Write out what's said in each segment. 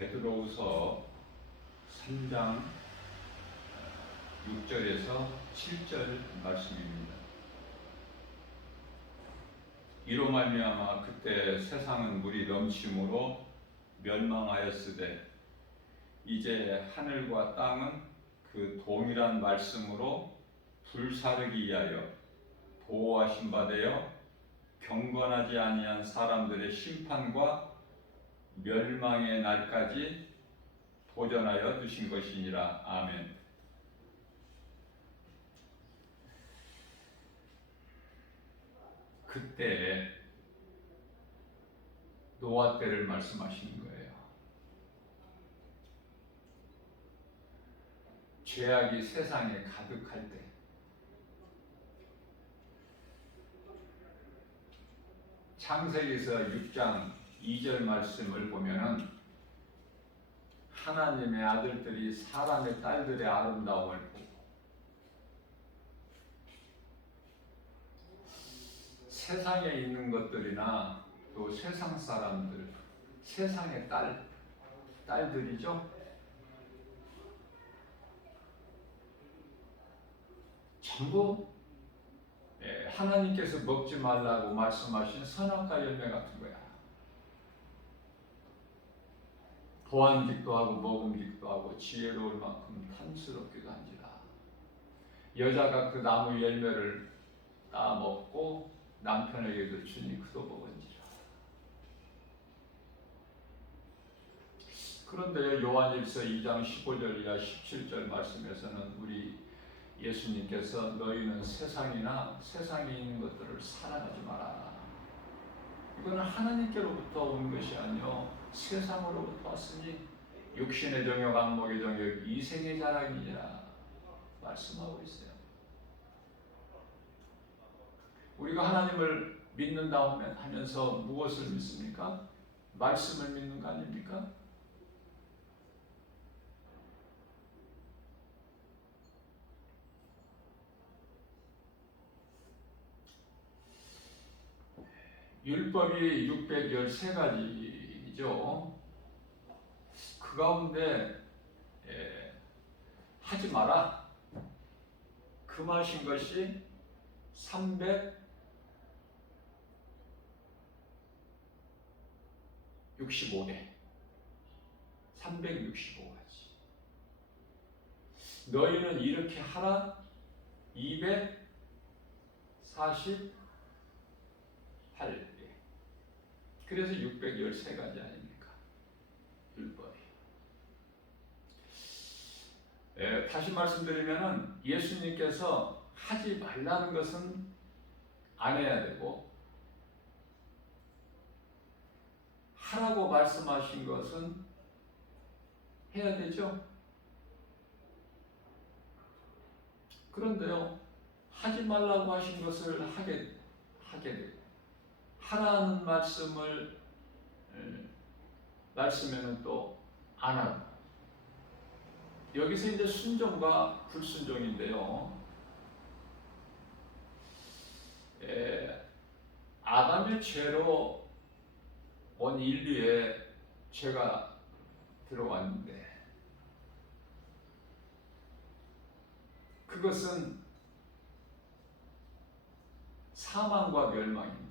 베드로후서 3장 6절에서 7절 말씀입니다. 이로 말미암아 그때 세상은 물이 넘침으로 멸망하였으되 이제 하늘과 땅은 그 동일한 말씀으로 불사르기 위하여 보호하신 바 되어 경건하지 아니한 사람들의 심판과 멸망의 날까지 보전하여 두신 것이니라. 아멘. 그때 노아 때를 말씀하시는 거예요. 죄악이 세상에 가득할 때, 창세기서 6장 2절 말씀을 보면은 하나님의 아들들이 사람의 딸들의 아름다움을 보고 세상에 있는 것들이나 또 세상 사람들, 세상의 딸들이죠. 전부 하나님께서 먹지 말라고 말씀하신 선악과 열매 같은 거야. 보안직도 하고 먹음직도 하고 지혜로울 만큼 탐스럽기도 한지라. 여자가 그 나무 열매를 따먹고 남편에게도 주니 그도 먹은지라. 그런데 요한일서 2장 15절 이하 17절 말씀에서는 우리 예수님께서 너희는 세상이나 세상에 있는 것들을 사랑하지 마라. 이거는 하나님께로부터 온 것이 아니요 세상으로부터 왔으니 육신의 정욕, 안목의 정욕, 이생의 자랑이니라 말씀하고 있어요. 우리가 하나님을 믿는다 하면서 무엇을 믿습니까? 말씀을 믿는 거 아닙니까? 율법이 613가지죠. 그 가운데 하지 마라 금하신 것이 365개 365가지. 너희는 이렇게 하라 248개. 그래서 613가지 아닙니까? 율법이. 다시 말씀드리면 예수님께서 하지 말라는 것은 안 해야 되고 하라고 말씀하신 것은 해야 되죠. 그런데요, 하지 말라고 하신 것을 하게 되고 하라는 말씀에는 또 안 하고. 여기서 이제 순종과 불순종인데요. 아담의 죄로 온 인류에 죄가 들어왔는데 그것은 사망과 멸망입니다.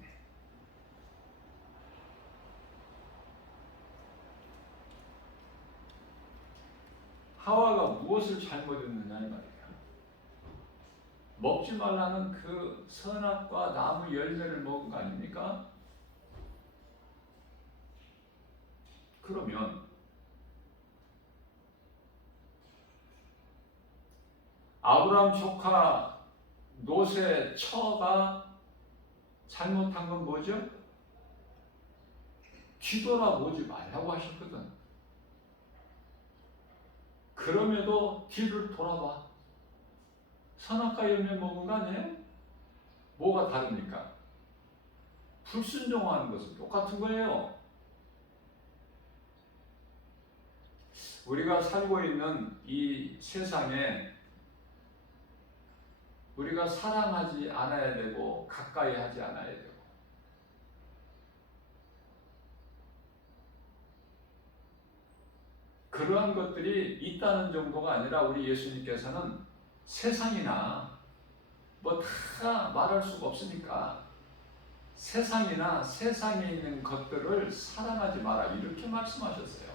하와가 무엇을 잘못했느냐 이 말이에요. 먹지 말라는 그 선악과 나무 열매를 먹은 거 아닙니까? 그러면 아브라함 조카 롯의 처가 잘못한 건 뭐죠? 뒤돌아보지 말라고 하셨거든. 그럼에도 뒤를 돌아봐. 선악과 열매 먹은 거 아니에요? 뭐가 다릅니까? 불순종하는 것은 똑같은 거예요. 우리가 살고 있는 이 세상에 우리가 사랑하지 않아야 되고 가까이 하지 않아야 되고 그러한 것들이 있다는 정도가 아니라 우리 예수님께서는 세상이나 뭐 다 말할 수가 없으니까 세상이나 세상에 있는 것들을 사랑하지 마라 이렇게 말씀하셨어요.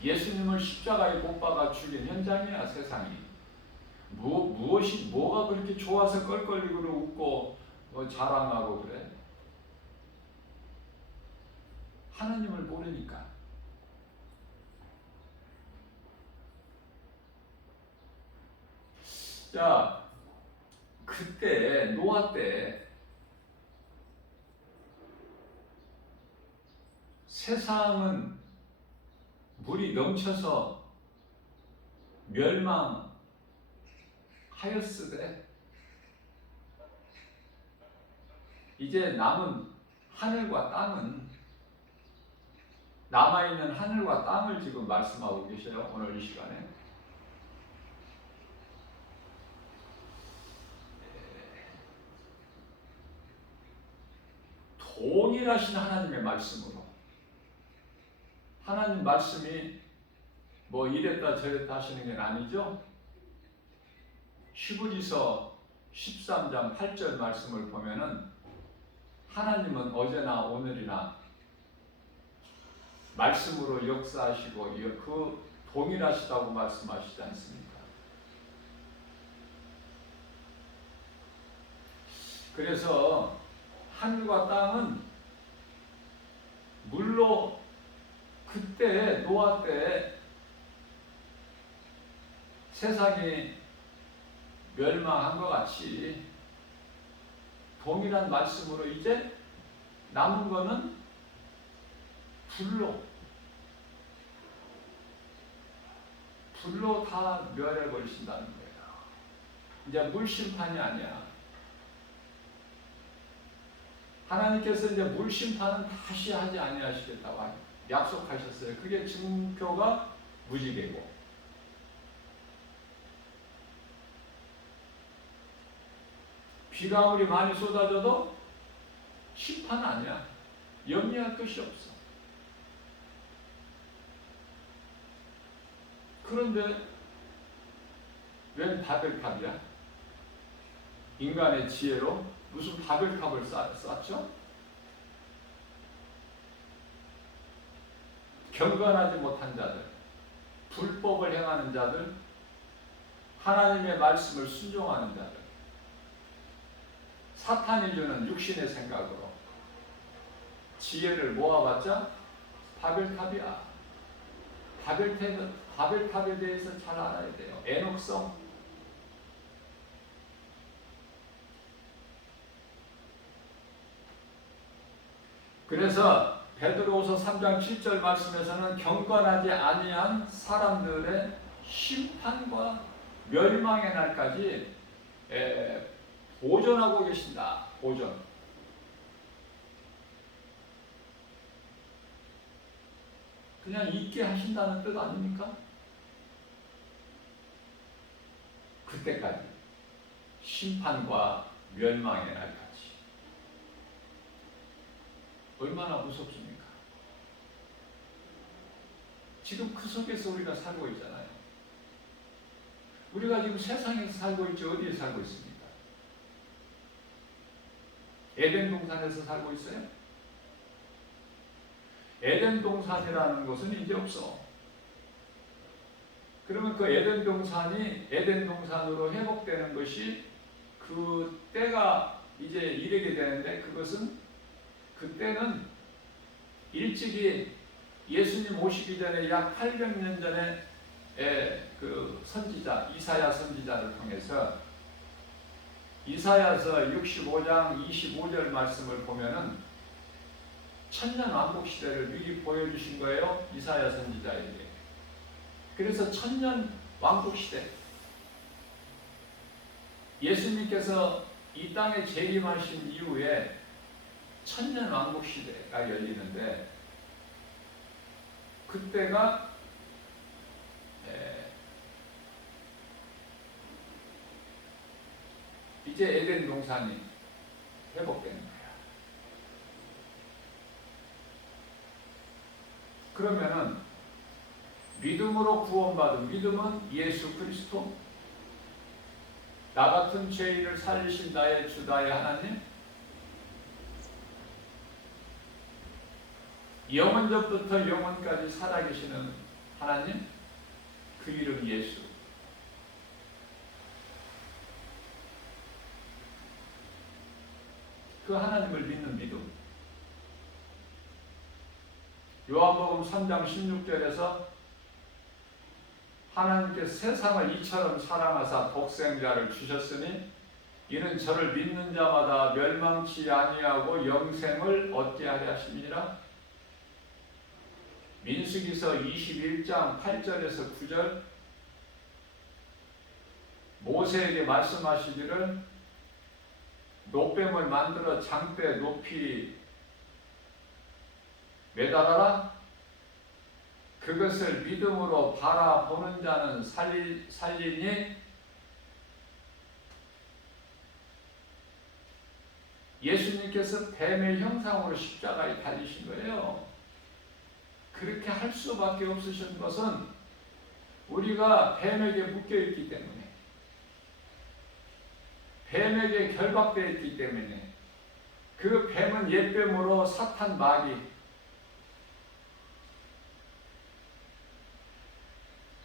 예수님을 십자가에 못 박아 죽인 현장이야 세상이. 뭐가 그렇게 좋아서 껄껄이고 웃고 자랑하고 그래? 하나님을 모르니까. 자, 그때 노아 때 세상은 물이 넘쳐서 멸망하였으되 이제 남은 하늘과 땅은 남아있는 하늘과 땅을 지금 말씀하고 계셔요. 오늘 이 시간에. 동일하신 하나님의 말씀으로 하나님 말씀이 뭐 이랬다 저랬다 하시는 게 아니죠. 히브리서 13장 8절 말씀을 보면은 하나님은 어제나 오늘이나 말씀으로 역사하시고 그 동일하시다고 말씀하시지 않습니까? 그래서 하늘과 땅은 물로 그때 노아 때 세상이 멸망한 것 같이 동일한 말씀으로 이제 남은 거는 불로 다 멸해버리신다는 거예요. 이제 물심판이 아니야. 하나님께서 이제 물심판은 다시 하지 아니하시겠다고 약속하셨어요. 그게 증표가 무지개고. 비가 아무리 많이 쏟아져도 심판 아니야. 염려할 것이 없어. 그런데 웬 바벨탑이야? 인간의 지혜로 무슨 바벨탑을 쌓죠? 경건하지 못한 자들, 불법을 행하는 자들, 하나님의 말씀을 순종하는 자들, 사탄이 주는 육신의 생각으로 지혜를 모아봤자 바벨탑이야. 바벨탑에 대해서 잘 알아야 돼요. 에녹성. 그래서 베드로후서 3장 7절 말씀에서는 경건하지 아니한 사람들의 심판과 멸망의 날까지 보존하고 계신다. 보존. 그냥 있게 하신다는 뜻 아닙니까? 그때까지 심판과 멸망의 날까지. 얼마나 무섭습니까? 지금 그 속에서 우리가 살고 있잖아요. 우리가 지금 세상에서 살고 있지 어디에 살고 있습니까? 에덴 동산에서 살고 있어요? 에덴 동산이라는 것은 이제 없어. 그러면 그 에덴 동산이 에덴 동산으로 회복되는 것이 그 때가 이제 이르게 되는데 그것은 그때는 일찍이 예수님 오시기 전에 약 800년 전에 그 선지자 이사야 선지자를 통해서 이사야서 65장 25절 말씀을 보면은 천년 왕국 시대를 미리 보여주신 거예요. 이사야 선지자에게. 그래서 천년 왕국 시대, 예수님께서 이 땅에 재림하신 이후에 천년 왕국 시대가 열리는데 그때가 이제 에덴 동산이 회복되는 거야. 그러면은 믿음으로 구원받은 믿음은 예수 그리스도, 나 같은 죄인을 살리신 나의 주 나의 하나님, 영원전부터 영원까지 살아계시는 하나님, 그 이름 예수. 그 하나님을 믿는 믿음. 요한복음 3장 16절에서 하나님께서 세상을 이처럼 사랑하사 독생자를 주셨으니 이는 저를 믿는 자마다 멸망치 아니하고 영생을 얻게 하려 하심이니라. 민수기서 21장 8절에서 9절 모세에게 말씀하시기를 노뱀을 만들어 장대 높이 매달아라. 그것을 믿음으로 바라보는 자는 살리니. 예수님께서 뱀의 형상으로 십자가에 달리신 거예요. 그렇게 할 수밖에 없으신 것은 우리가 뱀에게 묶여있기 때문에, 뱀에게 결박되어 있기 때문에, 그 뱀은 옛뱀으로 사탄 마귀,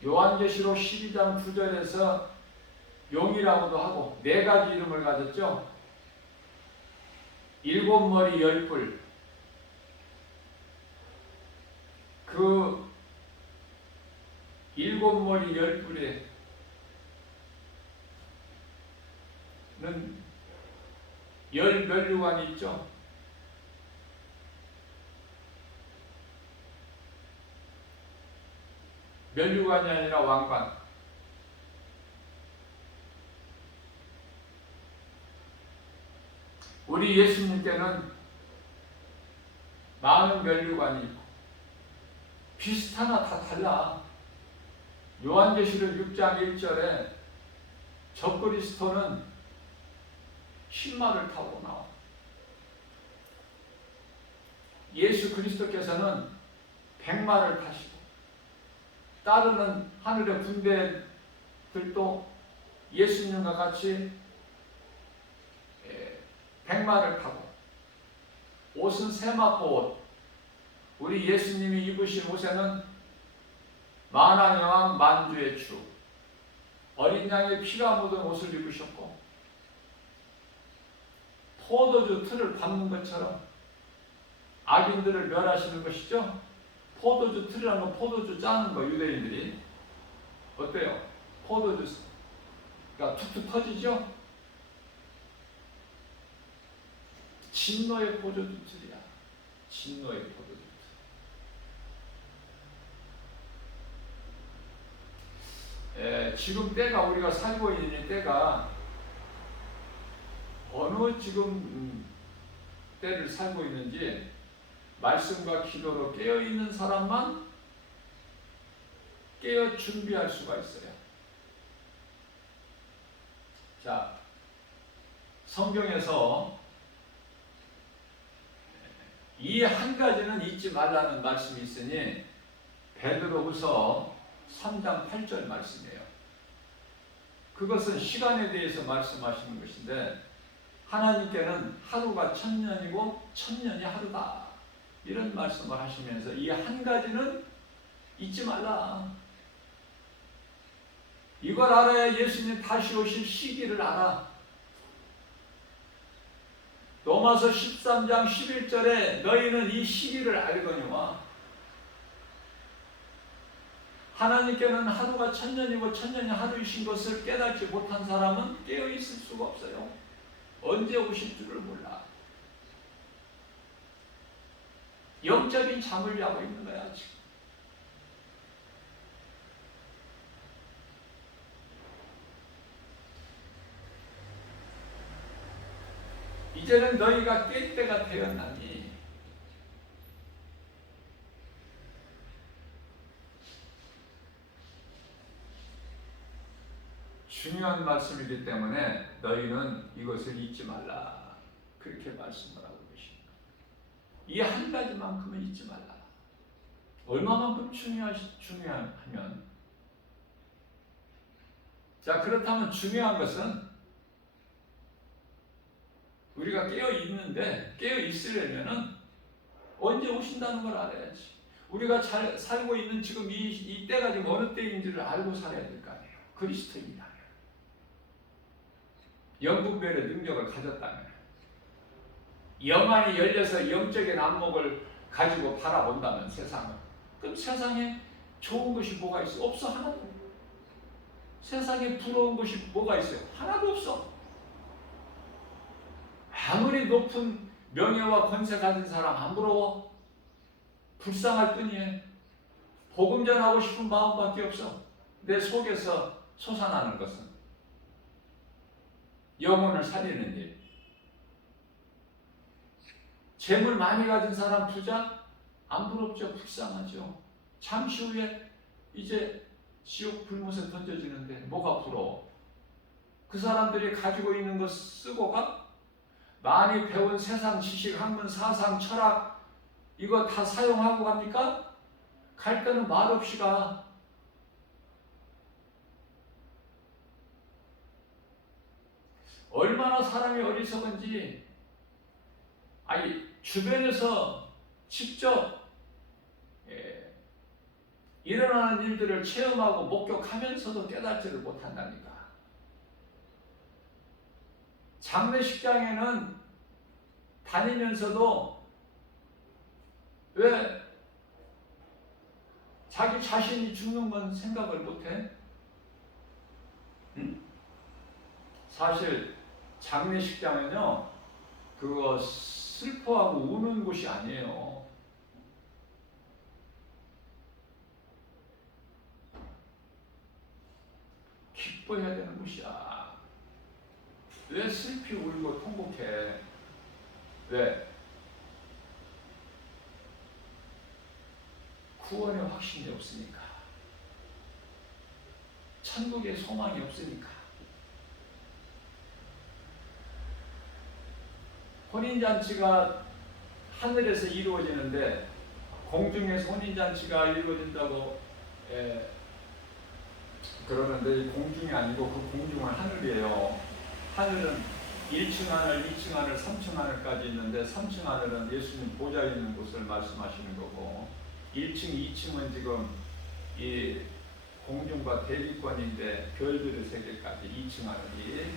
요한계시록 12장 9절에서 용이라고도 하고 네 가지 이름을 가졌죠. 일곱 머리 열 뿔. 그 일곱 머리 열 뿔에는 열 면류관이 있죠. 면류관이 아니라 왕관. 우리 예수님께는 많은 면류관이 있고 비슷하나 다 달라. 요한계시록 6장 1절에 적그리스도는 흰말을 타고 나와. 예수 그리스도께서는 백마를 타시고 따르는 하늘의 군대들도 예수님과 같이 백마를 타고, 옷은 세마포 옷. 우리 예수님이 입으신 옷에는 만왕의 왕 만주의 주, 어린 양의 피가 묻은 옷을 입으셨고, 포도주 틀을 밟는 것처럼 악인들을 멸하시는 것이죠. 포도주 틀이라는 건 포도주 짜는 거. 유대인들이 어때요? 포도주가 툭툭 터지죠. 진노의 포도주 틀이야. 진노의 포도주 틀. 지금 때가, 우리가 살고 있는 때가 어느 지금 때를 살고 있는지, 말씀과 기도로 깨어있는 사람만 깨어 준비할 수가 있어요. 자, 성경에서 이 한 가지는 잊지 말라는 말씀이 있으니 베드로후서 3장 8절 말씀이에요. 그것은 시간에 대해서 말씀하시는 것인데, 하나님께는 하루가 천년이고 천년이 하루다, 이런 말씀을 하시면서 이 한 가지는 잊지 말라. 이걸 알아야 예수님 다시 오실 시기를 알아. 로마서 13장 11절에 너희는 이 시기를 알거니와. 하나님께는 하루가 천년이고 천년이 하루이신 것을 깨닫지 못한 사람은 깨어있을 수가 없어요. 언제 오실 줄을 몰라. 영적인 잠을 자고 있는 거야 지금. 이제는 너희가 깰 때가 되었나니. 중요한 말씀이기 때문에 너희는 이것을 잊지 말라, 그렇게 말씀을 하고 계십니다. 이 한 가지만큼은 잊지 말라. 얼마만큼 중요하면, 자, 그렇다면 중요한 것은 우리가 깨어 있는데, 깨어 있으려면은 언제 오신다는 걸 알아야지. 우리가 잘 살고 있는 지금 이 때가 지금 어느 때인지를 알고 살아야 될 거 아니에요. 그리스도인이라면, 영분별의 능력을 가졌다면, 영안이 열려서 영적인 안목을 가지고 바라본다면 세상을, 그럼 세상에 좋은 것이 뭐가 있어? 없어. 하나도. 세상에 부러운 것이 뭐가 있어요? 하나도 없어. 아무리 높은 명예와 권세 가진 사람 안 부러워. 불쌍할 뿐이에요. 복음 전하고 싶은 마음밖에 없어. 내 속에서 솟아나는 것은 영혼을 살리는 일. 재물 많이 가진 사람 부자? 안 부럽죠. 불쌍하죠. 잠시 후에 이제 지옥 불못에 던져지는데 뭐가 부러워? 그 사람들이 가지고 있는 것 쓰고 가? 많이 배운 세상 지식, 학문, 사상, 철학 이거 다 사용하고 갑니까? 갈 때는 말없이 가. 얼마나 사람이 어리석은지, 아니 주변에서 직접 일어나는 일들을 체험하고 목격하면서도 깨닫지를 못한다니까. 장례식장에는 다니면서도 왜 자기 자신이 죽는 건 생각을 못해? 사실 장례식장은요, 그거 슬퍼하고 우는 곳이 아니에요. 기뻐해야 되는 곳이야. 왜 슬피 울고 통곡해? 왜? 구원의 확신이 없으니까. 천국의 소망이 없으니까. 혼인잔치가 하늘에서 이루어지는데 공중에서 혼인잔치가 이루어진다고 그러는데 공중이 아니고 그 공중은 하늘이에요. 하늘은 1층 하늘, 2층 하늘, 3층 하늘까지 있는데 3층 하늘은 예수님 보좌 있는 곳을 말씀하시는 거고 1층, 2층은 지금 이 공중과 대기권인데 별들의 세계까지 2층 하늘이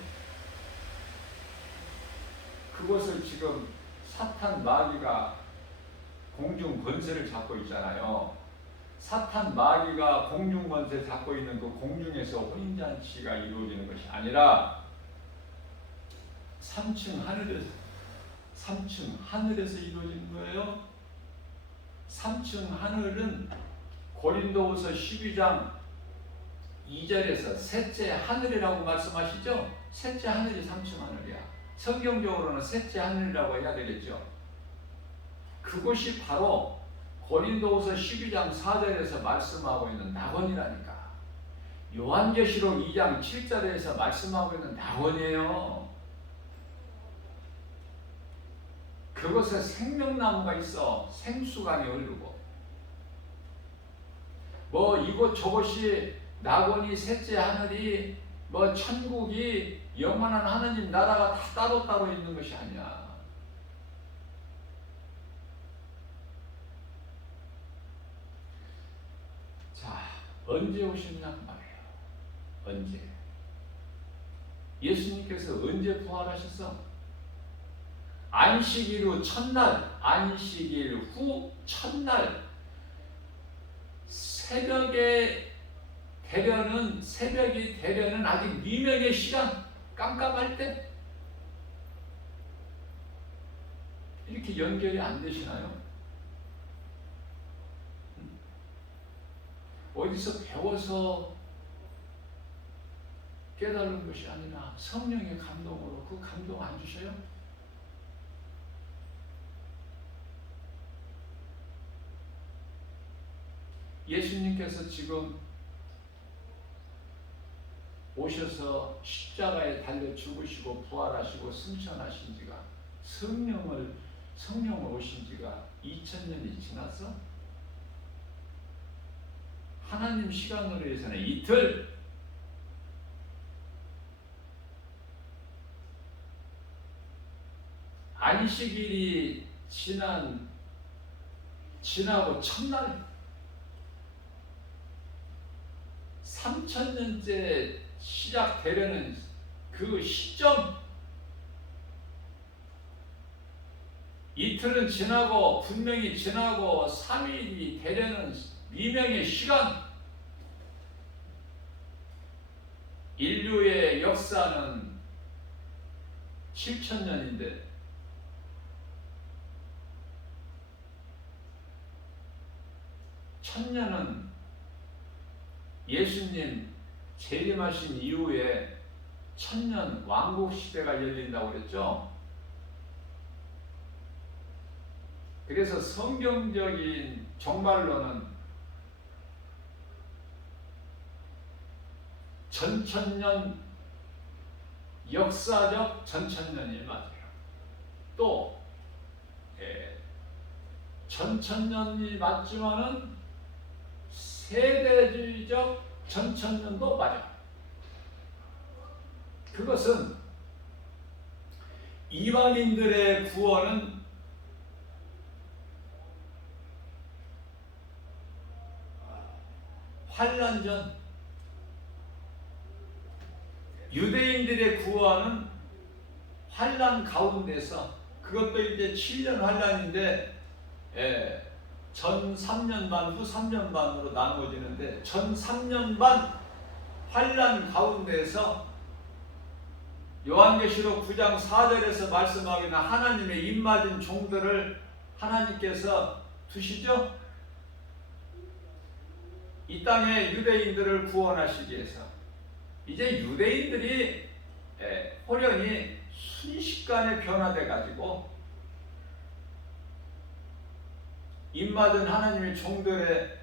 그것을 지금 사탄 마귀가 공중 권세를 잡고 있잖아요. 사탄 마귀가 공중 권세 잡고 있는 그 공중에서 혼인잔치가 이루어지는 것이 아니라 3층 하늘에서 이루어지는 거예요. 3층 하늘은 고린도후서 12장 2절에서 셋째 하늘이라고 말씀하시죠? 셋째 하늘이 3층 하늘이야. 성경적으로는 셋째 하늘이라고 해야 되겠죠. 그것이 바로 고린도후서 12장 4절에서 말씀하고 있는 낙원이라니까. 요한계시록 2장 7절에서 말씀하고 있는 낙원이에요. 그곳에 생명나무가 있어. 생수강이 흐르고 뭐 이곳 저곳이 낙원이 셋째 하늘이 뭐 천국이 영원한 하느님 나라가 다 따로따로 있는 것이 아니야. 자, 언제 오시느냐 그 말이에요. 언제? 예수님께서 언제 부활하셨어? 안식일 후 첫날, 안식일 후 첫날 새벽이 되려는 아직 미명의 시간, 깜깜할 때 이렇게 연결이 안 되시나요? 어디서 배워서 깨달은 것이 아니라 성령의 감동으로 그 감동 안 주셔요? 예수님께서 지금 오셔서 십자가에 달려 죽으시고 부활하시고 승천하신 지가 성령을 오신 지가 2000년이 지났어? 하나님 시간으로 해서는 이틀. 안식일이 지나고 첫날 3000년째 시작되려는 그 시점, 이틀은 지나고 분명히 지나고 3일이 되려는 미명의 시간, 인류의 역사는 7000년인데 천년은 예수님 재림하신 이후에 천년 왕국 시대가 열린다고 그랬죠. 그래서 성경적인 정말로는 전천년, 역사적 전천년이 맞아요. 또 전천년이 맞지만은 세대주의적 전천년도 맞아요. 그것은 이방인들의 구원은 환란 전, 유대인들의 구원은 환란 가운데서, 그것도 이제 7년 환란인데 전 3년 반, 후 3년 반으로 나누어지는데, 전 3년 반 환란 가운데서 요한계시록 9장 4절에서 말씀하기는 하나님의 입맞은 종들을 하나님께서 두시죠. 이 땅의 유대인들을 구원하시기 위해서 이제 유대인들이 호련히 순식간에 변화돼 가지고 입맞은 하나님의 종들의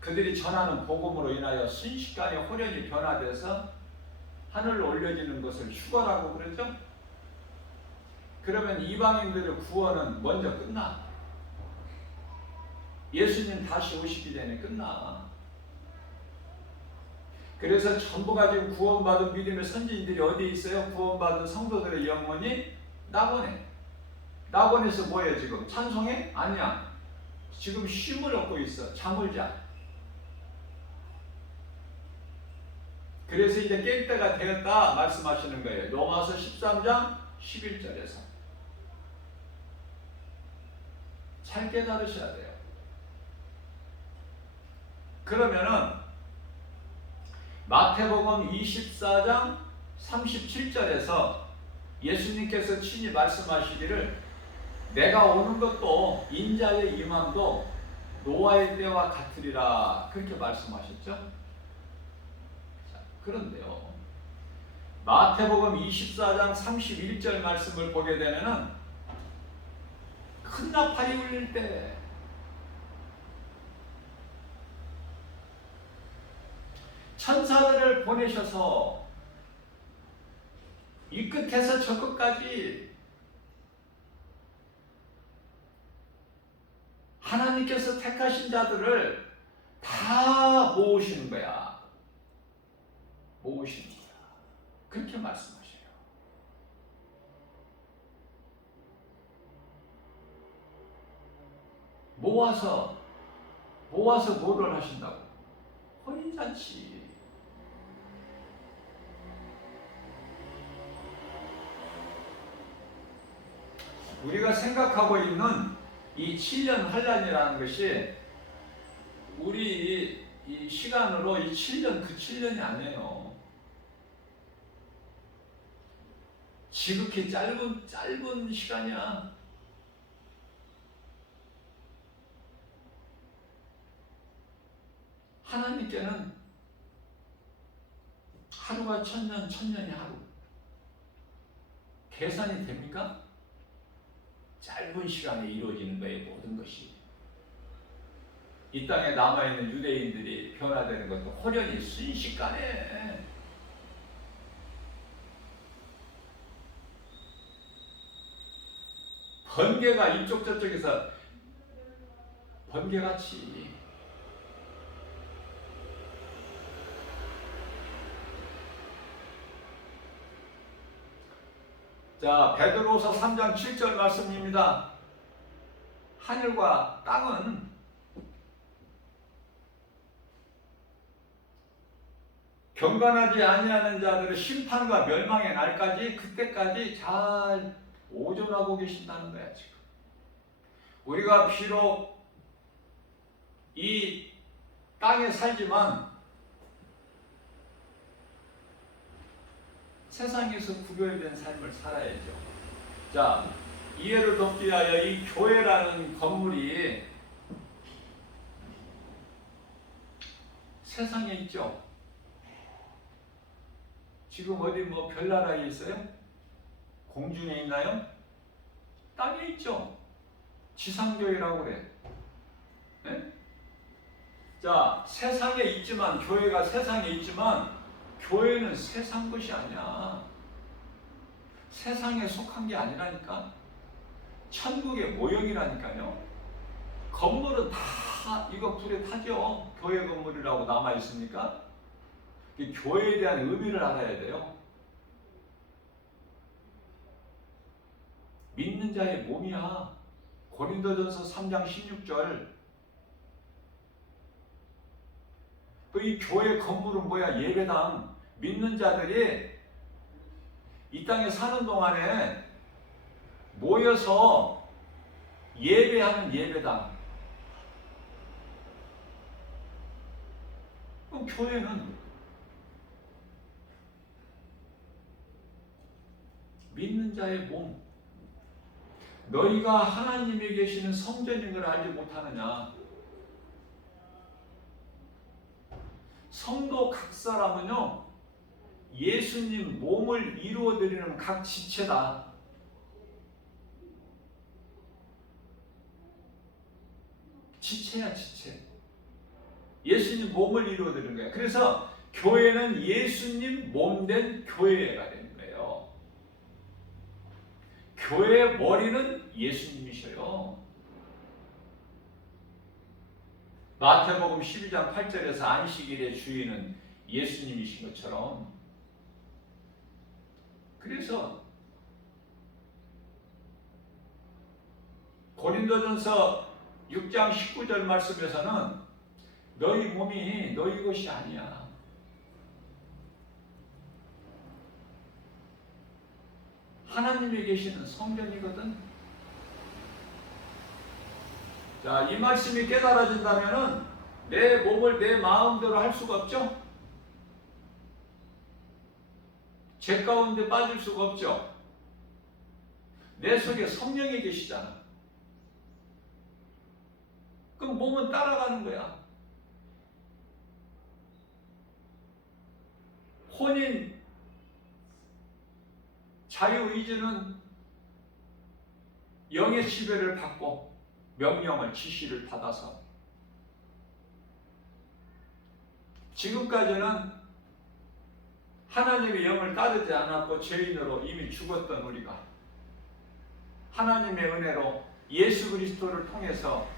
그들이 전하는 복음으로 인하여 순식간에 호련히 변화돼서 하늘로 올려지는 것을 휴거라고 그러죠. 그러면 이방인들의 구원은 먼저 끝나. 예수님 다시 오시기 전에 끝나. 그래서 전부가 지금 구원받은 믿음의 선지인들이 어디에 있어요? 구원받은 성도들의 영혼이 낙원에. 낙원에서 뭐예요 지금? 찬송해? 아니야. 지금 쉼을 얻고 있어. 잠을 자. 그래서 이제 깰 때가 되었다 말씀하시는 거예요. 로마서 13장 11절에서. 잘 깨달으셔야 돼요. 그러면은 마태복음 24장 37절에서 예수님께서 친히 말씀하시기를 내가 오는 것도 인자의 임함도 노아의 때와 같으리라, 그렇게 말씀하셨죠. 자, 그런데요, 마태복음 24장 31절 말씀을 보게 되면은 큰 나팔이 울릴 때 천사들을 보내셔서 이 끝에서 저 끝까지 하나님께서 택하신 자들을 다 모으시는 거야. 모으시는 거야. 그렇게 말씀하셔요. 모아서 뭐를 하신다고? 혼인잔치. 우리가 생각하고 있는 이 7년 환란이라는 것이 우리 이 시간으로 이 7년 그 7년이 아니에요. 지극히 짧은 시간이야. 하나님께는 하루가 천년, 천년이 하루. 계산이 됩니까? 짧은 시간에 이루어지는 거예요, 모든 것이. 이 땅에 남아있는 유대인들이 변화되는 것도 호련히 순식간에. 번개가 이쪽 저쪽에서 번개같이. 자, 베드로서 3장 7절 말씀입니다. 하늘과 땅은 경건하지 아니하는 자들의 심판과 멸망의 날까지, 그때까지 잘 오존하고 계신다는 거야. 지금 우리가 비록 이 땅에 살지만 세상에서 구별된 삶을 살아야죠. 자, 이해를 돕기 위하여 이 교회라는 건물이 세상에 있죠. 지금 어디 뭐 별나라에 있어요? 공중에 있나요? 땅에 있죠. 지상교회라고 그래. 네? 자, 세상에 있지만, 교회가 세상에 있지만 교회는 세상 것이 아니야. 세상에 속한 게 아니라니까. 천국의 모형이라니까요. 건물은 다 이거 불에 타죠. 교회 건물이라고 남아있으니까. 교회에 대한 의미를 알아야 돼요. 믿는 자의 몸이야. 고린도전서 3장 16절. 이 교회 건물은 뭐야? 예배당. 믿는 자들이 이 땅에 사는 동안에 모여서 예배하는 예배당. 그럼 교회는 믿는 자의 몸. 너희가 하나님이 계시는 성전인 걸 알지 못하느냐? 성도 각 사람은요, 예수님 몸을 이루어드리는 각 지체다. 지체야, 지체. 예수님 몸을 이루어드리는 거야. 그래서 교회는 예수님 몸된 교회가 되는 거예요. 교회의 머리는 예수님이셔요. 마태복음 12장 8절에서 안식일의 주인은 예수님이신 것처럼, 그래서 고린도전서 6장 19절 말씀에서는 너희 몸이 너희 것이 아니야. 하나님이 계시는 성전이거든. 자, 이 말씀이 깨달아진다면은 내 몸을 내 마음대로 할 수가 없죠? 죄 가운데 빠질 수가 없죠? 내 속에 성령이 계시잖아. 그럼 몸은 따라가는 거야. 혼인 자유의지는 영의 지배를 받고 명령을, 지시를 받아서 지금까지는 하나님의 영을 따르지 않았고 죄인으로 이미 죽었던 우리가 하나님의 은혜로 예수 그리스도를 통해서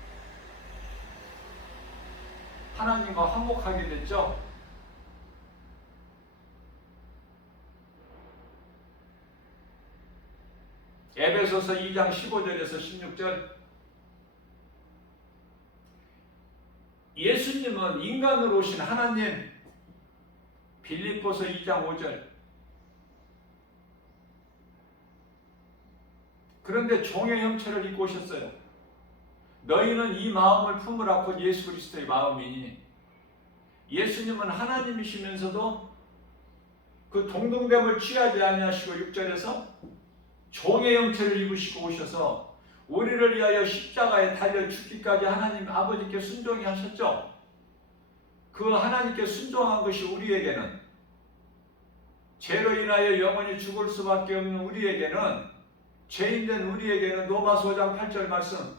하나님과 화목하게 됐죠. 에베소서 2장 15절에서 16절. 예수님은 인간으로 오신 하나님. 빌립보서 2장 5절. 그런데 종의 형체를 입고 오셨어요. 너희는 이 마음을 품으라 곧 예수 그리스도의 마음이니. 예수님은 하나님이시면서도 그 동등됨을 취하지 아니하시고 6절에서 종의 형체를 입으시고 오셔서 우리를 위하여 십자가에 달려 죽기까지 하나님 아버지께 순종히 하셨죠. 그 하나님께 순종한 것이 우리에게는, 죄로 인하여 영원히 죽을 수밖에 없는 우리에게는, 죄인된 우리에게는 로마서 5장 8절 말씀,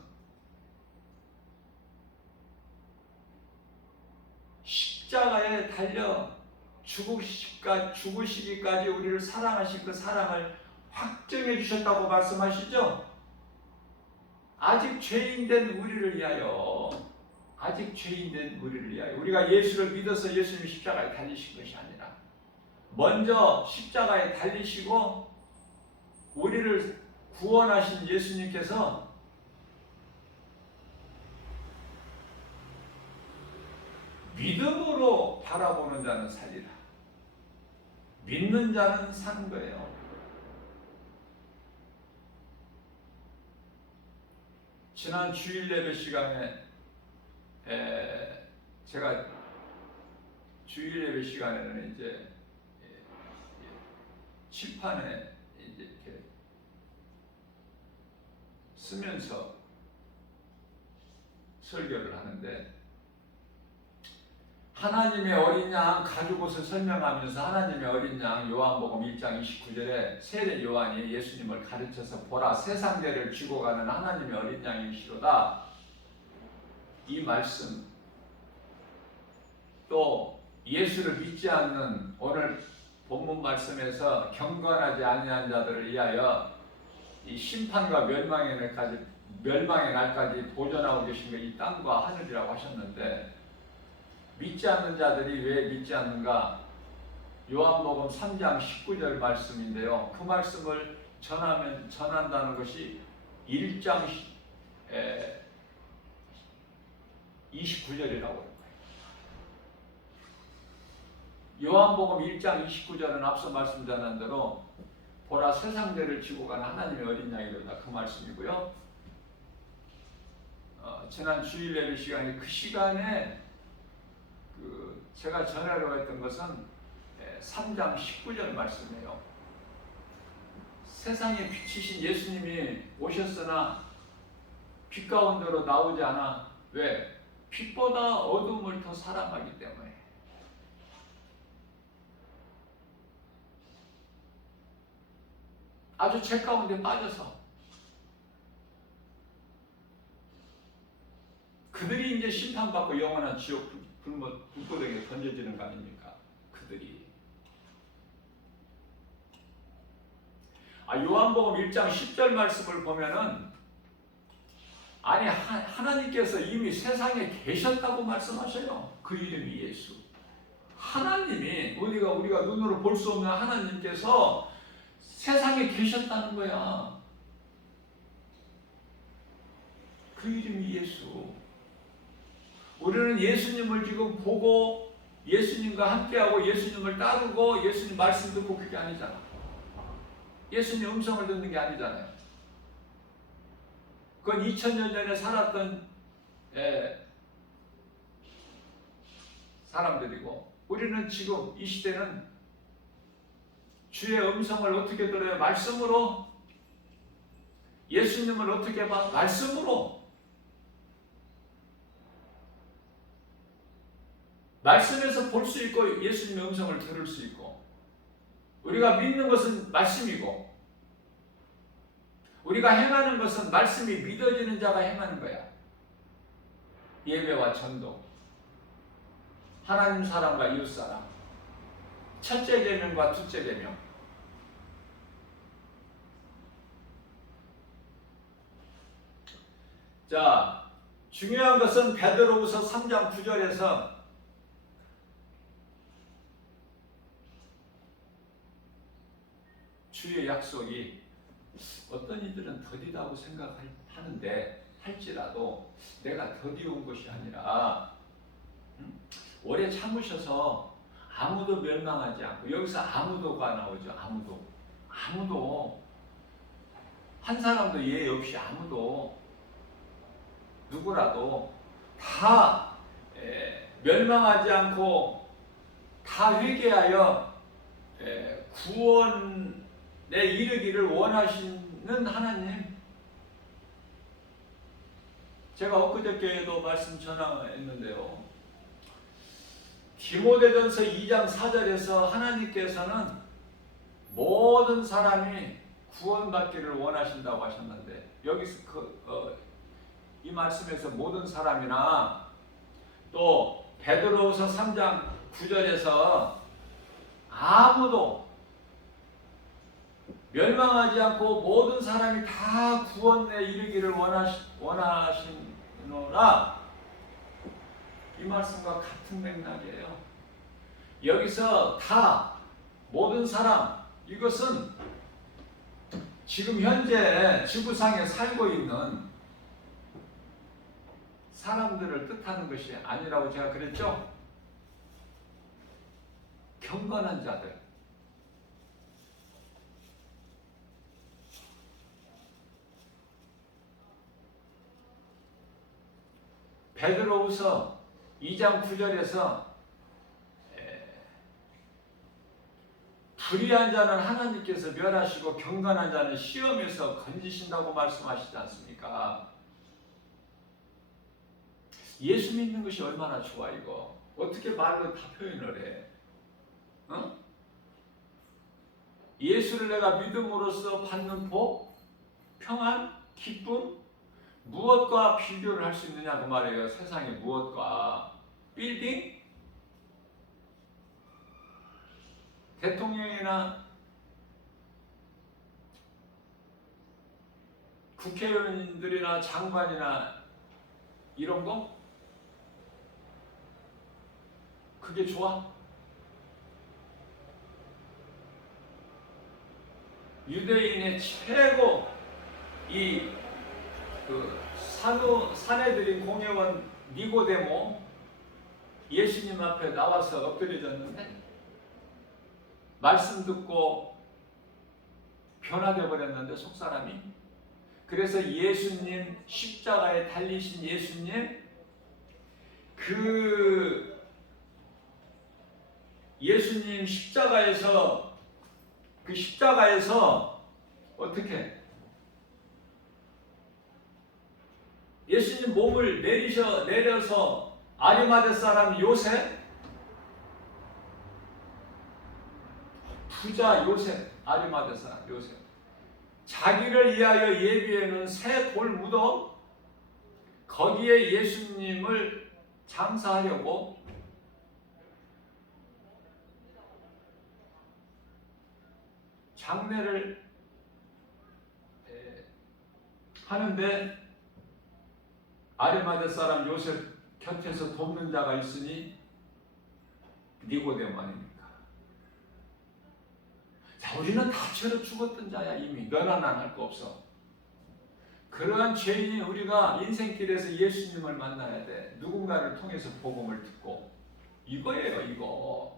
십자가에 달려 죽으시기까지 우리를 사랑하신 그 사랑을 확정해 주셨다고 말씀하시죠. 아직 죄인된 우리를 위하여, 아직 죄인된 우리를 위하여, 우리가 예수를 믿어서 예수님이 십자가에 달리신 것이 아니라 먼저 십자가에 달리시고 우리를 구원하신 예수님께서 믿음으로 바라보는 자는 살리라. 믿는 자는 사는 거예요. 지난 주일 예배 시간에 제가 주일 예배 시간에는 이제 칠판에 이제 이렇게 쓰면서 설교를 하는데, 하나님의 어린 양 가죽옷을 설명하면서 하나님의 어린 양 요한복음 1장 29절에 세례 요한이 예수님을 가르쳐서 보라 세상죄를 지고 가는 하나님의 어린 양이시로다, 이 말씀, 또 예수를 믿지 않는 오늘 본문 말씀에서 경건하지 아니한 자들을 위하여 이 심판과 멸망의 날까지 보존하고 계신 게 이 땅과 하늘이라고 하셨는데, 믿지 않는 자들이 왜 믿지 않는가? 요한복음 3장 19절 말씀인데요. 그 말씀을 전한다는 것이 1장 29절이라고 합니다. 요한복음 1장 29절은 앞서 말씀 전한 대로 보라 세상죄를 지고 가는 하나님의 어린 양이로다, 그 말씀이고요. 지난 주일 예배 시간에 그 시간에 제가 전하려고 했던 것은 3장 19절 말씀이에요. 세상에 빛이신 예수님이 오셨으나 빛 가운데로 나오지 않아. 왜? 빛보다 어둠을 더 사랑하기 때문에. 아주 죄 가운데 빠져서 그들이 이제 심판받고 영원한 지옥 불구덩이에 던져지는 거 아닙니까? 그들이. 요한복음 1장 10절 말씀을 보면은, 아니 하나님께서 이미 세상에 계셨다고 말씀하셔요. 그 이름이 예수. 하나님이 우리가 눈으로 볼 수 없는 하나님께서 세상에 계셨다는 거야. 그 이름이 예수. 우리는 예수님을 지금 보고 예수님과 함께하고 예수님을 따르고 예수님 말씀 듣고 그게 아니잖아. 예수님 음성을 듣는 게 아니잖아요. 그건 2000년 전에 살았던 사람들이고, 우리는 지금 이 시대는 주의 음성을 어떻게 들어요? 말씀으로. 예수님을 어떻게 봐? 말씀으로. 말씀에서 볼 수 있고 예수님의 음성을 들을 수 있고, 우리가 믿는 것은 말씀이고 우리가 행하는 것은 말씀이 믿어지는 자가 행하는 거야. 예배와 전도, 하나님 사랑과 이웃 사랑, 첫째 계명과 둘째 계명. 자, 중요한 것은 베드로후서 3장 9절에서 주의 약속이 어떤 이들은 더디다고 생각하는데, 할지라도 내가 더디운 것이 아니라 오래 참으셔서 아무도 멸망하지 않고, 여기서 아무도가 나오죠. 아무도 한 사람도 예외 없이 아무도 누구라도 다 멸망하지 않고 다 회개하여 구원에 이르기를 원하시는 하나님. 제가 엊그저께도 말씀 전했는데요. 디모데전서 2장 4절에서 하나님께서는 모든 사람이 구원받기를 원하신다고 하셨는데, 여기서 이 말씀에서 모든 사람이나, 또 베드로후서 3장 9절에서 아무도 멸망하지 않고 모든 사람이 다 구원에 이르기를 원하신다고 원하시노라. 이 말씀과 같은 맥락이에요. 여기서 다, 모든 사람, 이것은 지금 현재 지구상에 살고 있는 사람들을 뜻하는 것이 아니라고 제가 그랬죠? 경건한 자들, 베드로후서 2장 9절에서 불의한 자는 하나님께서 멸하시고 경건한 자는 시험에서 건지신다고 말씀하시지 않습니까? 예수 믿는 것이 얼마나 좋아 이거. 어떻게 말로 다 표현을 해? 어? 예수를 내가 믿음으로써 받는 복, 평안, 기쁨, 무엇과 비교를 할 수 있느냐 그 말이에요. 세상의 무엇과. 빌딩? 대통령이나 국회의원들이나 장관이나 이런 거? 그게 좋아? 유대인의 최고 산에 들인 공회원 니고데모 예수님 앞에 나와서 엎드려졌는데 말씀 듣고 변하게 버렸는데 속사람이. 그래서 예수님 십자가에 달리신 예수님 예수님 십자가에서 어떻게 예수님 몸을 내려서 아리마대 사람 요셉, 부자 요셉, 아리마대 사람 요셉, 자기를 위하여 예비해놓은 새 돌 무덤, 거기에 예수님을 장사하려고 장례를 하는데 아리마대 사람 요셉 곁에서 돕는 자가 있으니 니고데모 아닙니까? 자, 우리는 다 죄로 죽었던 자야. 이미 너나 난 할 거 없어. 그러한 죄인인 우리가 인생길에서 예수님을 만나야 돼. 누군가를 통해서 복음을 듣고. 이거예요, 이거.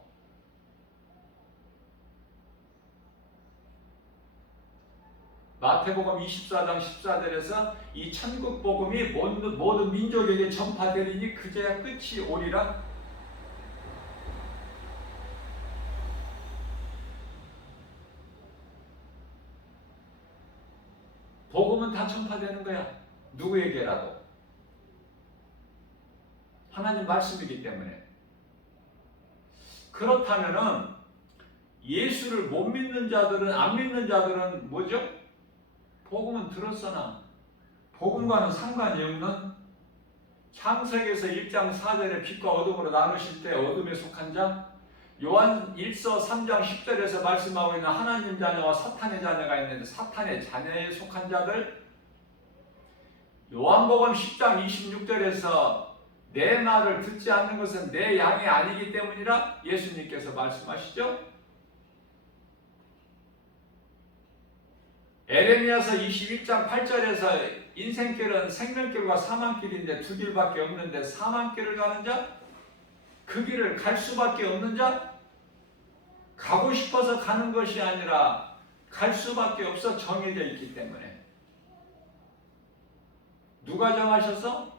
마태복음 24장 14절에서 이 천국 복음이 모든 민족에게 전파되리니 그제야 끝이 오리라. 복음은 다 전파되는 거야. 누구에게라도. 하나님 말씀이기 때문에. 그렇다면은 예수를 못 믿는 자들은, 안 믿는 자들은 뭐죠? 복음은 들었으나 복음과는 상관이 없는, 창세기에서 1장 4절에 빛과 어둠으로 나누실 때 어둠에 속한 자, 요한 1서 3장 10절에서 말씀하고 있는 하나님 자녀와 사탄의 자녀가 있는데 사탄의 자녀에 속한 자들, 요한복음 10장 26절에서 내 말을 듣지 않는 것은 내 양이 아니기 때문이라 예수님께서 말씀하시죠. 에레미야서 21장 8절에서 인생길은 생명길과 사망길인데 두 길밖에 없는데 사망길을 가는 자, 그 길을 갈 수밖에 없는 자, 가고 싶어서 가는 것이 아니라 갈 수밖에 없어 정해져 있기 때문에. 누가 정하셔서?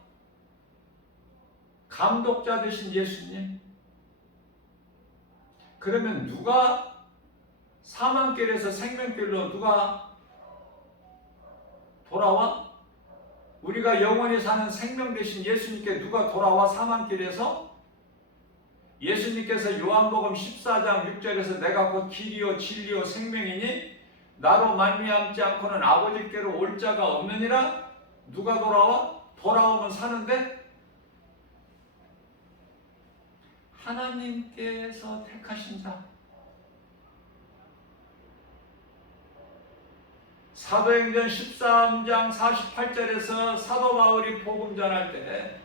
감독자 되신 예수님. 그러면 누가 사망길에서 생명길로 누가 돌아와? 우리가 영원히 사는 생명 되신 예수님께 누가 돌아와? 사망길에서? 예수님께서 요한복음 14장 6절에서 내가 곧 길이요 진리요 생명이니 나로 말미암지 않고는 아버지께로 올 자가 없느니라. 누가 돌아와? 돌아오면 사는데 하나님께서 택하신 자, 사도행전 13장 48절에서 사도 바울이 복음 전할 때,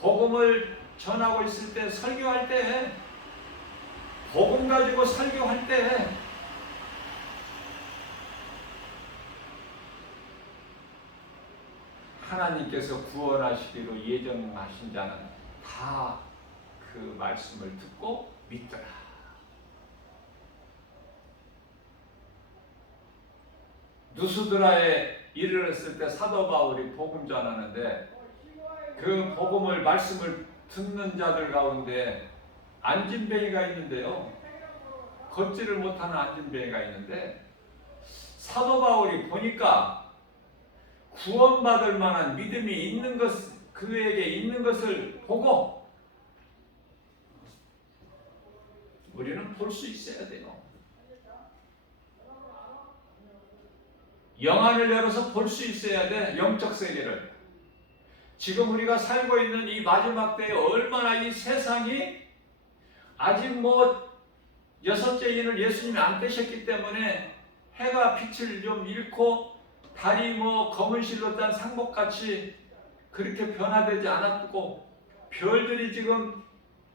복음을 전하고 있을 때, 설교할 때, 복음 가지고 설교할 때 하나님께서 구원하시기로 예정하신 자는 다 그 말씀을 듣고 믿더라. 누스드라에 이르렀을 때 사도 바울이 복음 전하는데, 그 복음을 말씀을 듣는 자들 가운데 안진뱅이가 있는데요, 걷지를 못하는 안진뱅이가 있는데, 사도 바울이 보니까 구원받을 만한 믿음이 있는 것, 그에게 있는 것을 보고, 우리는 볼 수 있어야 돼요. 영안을 열어서 볼 수 있어야 돼. 영적 세계를. 지금 우리가 살고 있는 이 마지막 때에 얼마나 이 세상이 아직 여섯째 인을 예수님이 안 떼셨기 때문에 해가 빛을 좀 잃고 달이 검은 실로 딴 상복같이 그렇게 변화되지 않았고, 별들이 지금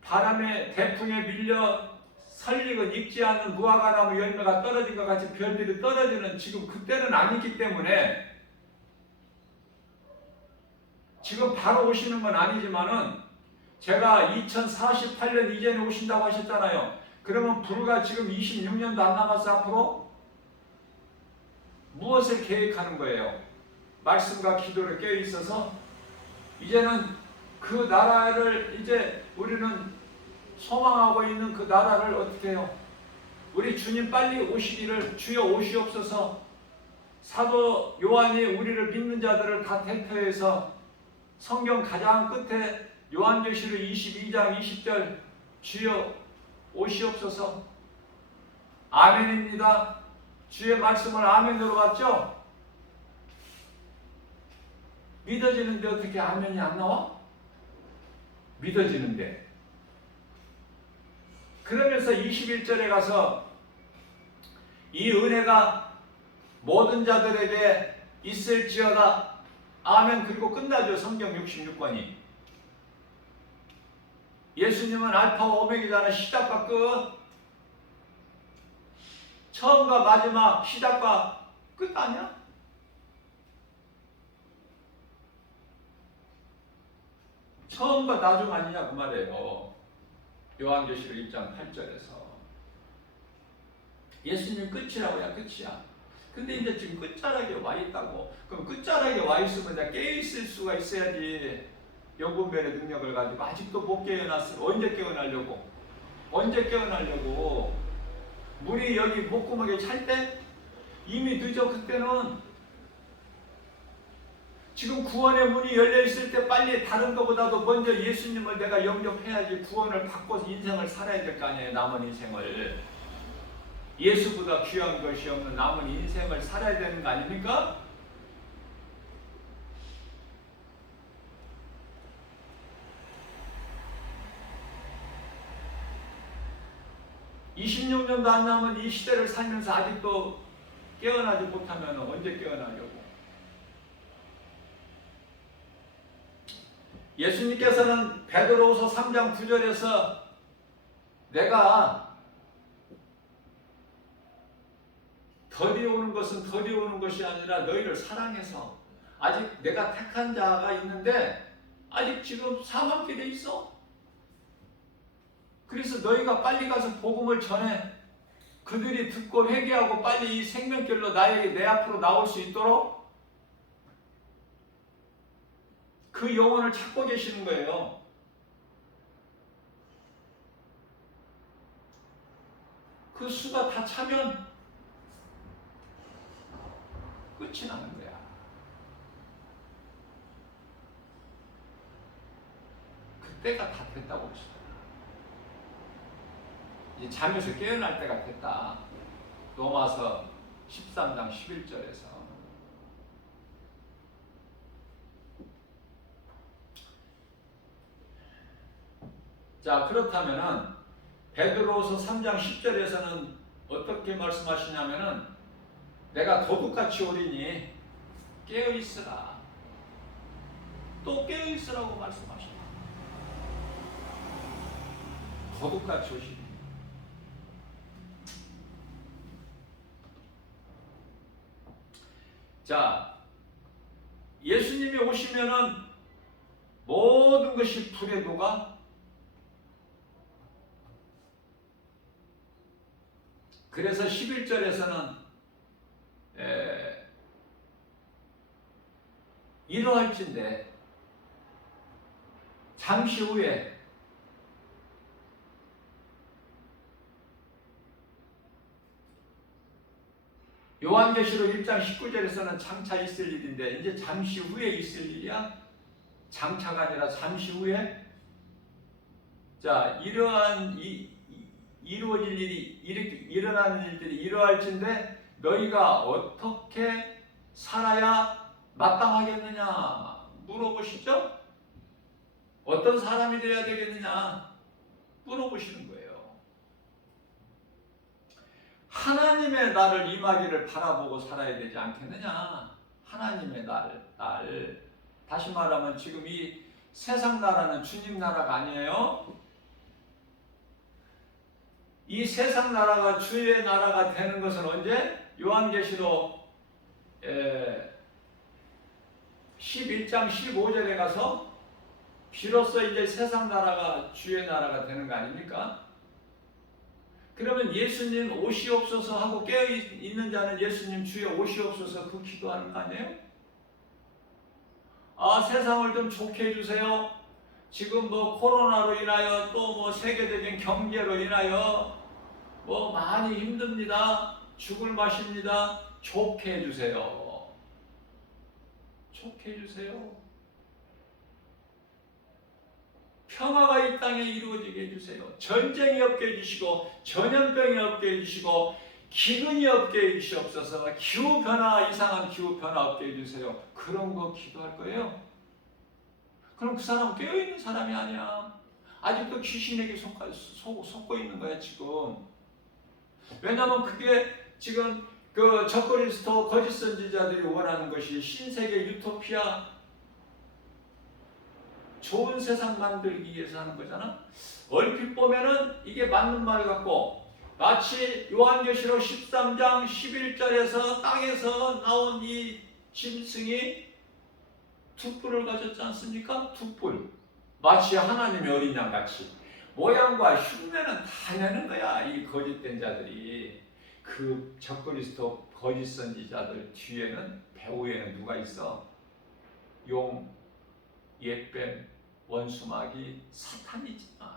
바람에 대풍에 밀려 설리고 익지 않는 무화과나무 열매가 떨어진 것 같이 별들이 떨어지는 지금 그때는 아니기 때문에, 지금 바로 오시는 건 아니지만은, 제가 2048년 이전에 오신다고 하셨잖아요. 그러면 불과 지금 26년도 안 남았어. 앞으로 무엇을 계획하는 거예요? 말씀과 기도를 깨어 있어서 이제는 그 나라를, 이제 우리는 소망하고 있는 그 나라를 어떻게 해요? 우리 주님 빨리 오시기를 주여 오시옵소서. 사도 요한이 우리를 믿는 자들을 다 대표해서 성경 가장 끝에 요한계시록 22장 20절 주여 오시옵소서. 아멘입니다. 주의 말씀을 아멘으로 받죠? 믿어지는데 어떻게 아멘이 안 나와? 믿어지는데. 그러면서 21절에 가서 이 은혜가 모든 자들에게 있을지어다. 아멘. 그리고 끝나죠. 성경 66권이. 예수님은 알파와 오메기잖아. 시작과 끝. 처음과 마지막, 시작과 끝 아니야? 처음과 나중 아니냐 그 말이에요. 요한계시록 1장 8절에서 예수님 끝이라고야. 끝이야. 근데 이제 지금 끝자락에 와 있다고. 그럼 끝자락에 와 있으면 이제 깨어 있을 수가 있어야지. 영분별의 능력을 가지고 아직도 못 깨어났어. 언제 깨어나려고? 언제 깨어나려고? 물이 여기 목구멍에 찰 때? 이미 늦어. 그때는 지금 구원의 문이 열려 있을 때 빨리 다른 것보다도 먼저 예수님을 내가 영접해야지 구원을 받고 인생을 살아야 될 거 아니에요. 남은 인생을. 예수보다 귀한 것이 없는 남은 인생을 살아야 되는 거 아닙니까? (26년도) 안 남은 이 시대를 살면서 아직도 깨어나지 못하면 언제 깨어나려고? 예수님께서는 베드로후서 3장 9절에서 내가 더디 오는 것은 더디 오는 것이 아니라 너희를 사랑해서, 아직 내가 택한 자가 있는데 아직 지금 사망길에 있어. 그래서 너희가 빨리 가서 복음을 전해. 그들이 듣고 회개하고 빨리 이 생명길로 나에게 내 앞으로 나올 수 있도록 그 영혼을 찾고 계시는 거예요. 그 수가 다 차면 끝이 나는 거야. 그때가 다 됐다고 봅시다. 이제 잠에서 깨어날 때가 됐다. 로마서 13장 11절에서 자, 그렇다면은 베드로후서 3장 10절에서는 어떻게 말씀하시냐면은 내가 도둑같이 오리니 깨어있으라. 또 깨어있으라고 말씀하십니다. 도둑같이 오시니. 자, 예수님이 오시면은 모든 것이 불에 녹아. 그래서 11절에서는 이러할진대 잠시 후에 요한계시록 1장 19절에서는 장차 있을 일인데 이제 잠시 후에 있을 일이야. 장차가 아니라 잠시 후에. 자, 이러한 이루어질 일이 이렇게 일어나는 일들이 이러할진대 너희가 어떻게 살아야 마땅하겠느냐 물어보시죠? 어떤 사람이 되어야 되겠느냐 물어보시는 거예요. 하나님의 나를 임하기를 바라보고 살아야 되지 않겠느냐. 하나님의 날. 다시 말하면 지금 이 세상 나라는 주님 나라가 아니에요. 이 세상 나라가 주의 나라가 되는 것은 언제? 요한계시록 11장 15절에 가서 비로소 이제 세상 나라가 주의 나라가 되는 거 아닙니까? 그러면 예수님 오시옵소서 하고 깨어있는 자는 예수님 주여 오시옵소서 그 기도하는 거 아니에요? 아, 세상을 좀 좋게 해주세요. 지금 뭐 코로나로 인하여 또 뭐 세계적인 경제로 인하여 뭐 많이 힘듭니다. 죽을 맛입니다. 좋게 해주세요. 좋게 해주세요. 평화가 이 땅에 이루어지게 해주세요. 전쟁이 없게 해주시고 전염병이 없게 해주시고 기근이 없게 해주시옵소서. 기후변화, 이상한 기후변화 없게 해주세요. 그런 거 기도할 거예요. 그럼 그 사람은 깨어있는 사람이 아니야. 아직도 귀신에게 속고 있는 거야 지금. 왜냐하면 그게 지금 그 적그리스도 거짓 선지자들이 원하는 것이 신세계 유토피아 좋은 세상 만들기 위해서 하는 거잖아. 얼핏 보면은 이게 맞는 말 같고 마치 요한계시록 13장 11절에서 땅에서 나온 이 짐승이 두 뿔을 가졌지 않습니까? 두 뿔. 마치 하나님의 어린 양 같이 모양과 흉내는 다 내는 거야. 이 거짓된 자들이. 그 적그리스도 거짓 선지자들 뒤에는 배후에는 누가 있어? 용, 옛뱀, 원수마귀, 사탄이지만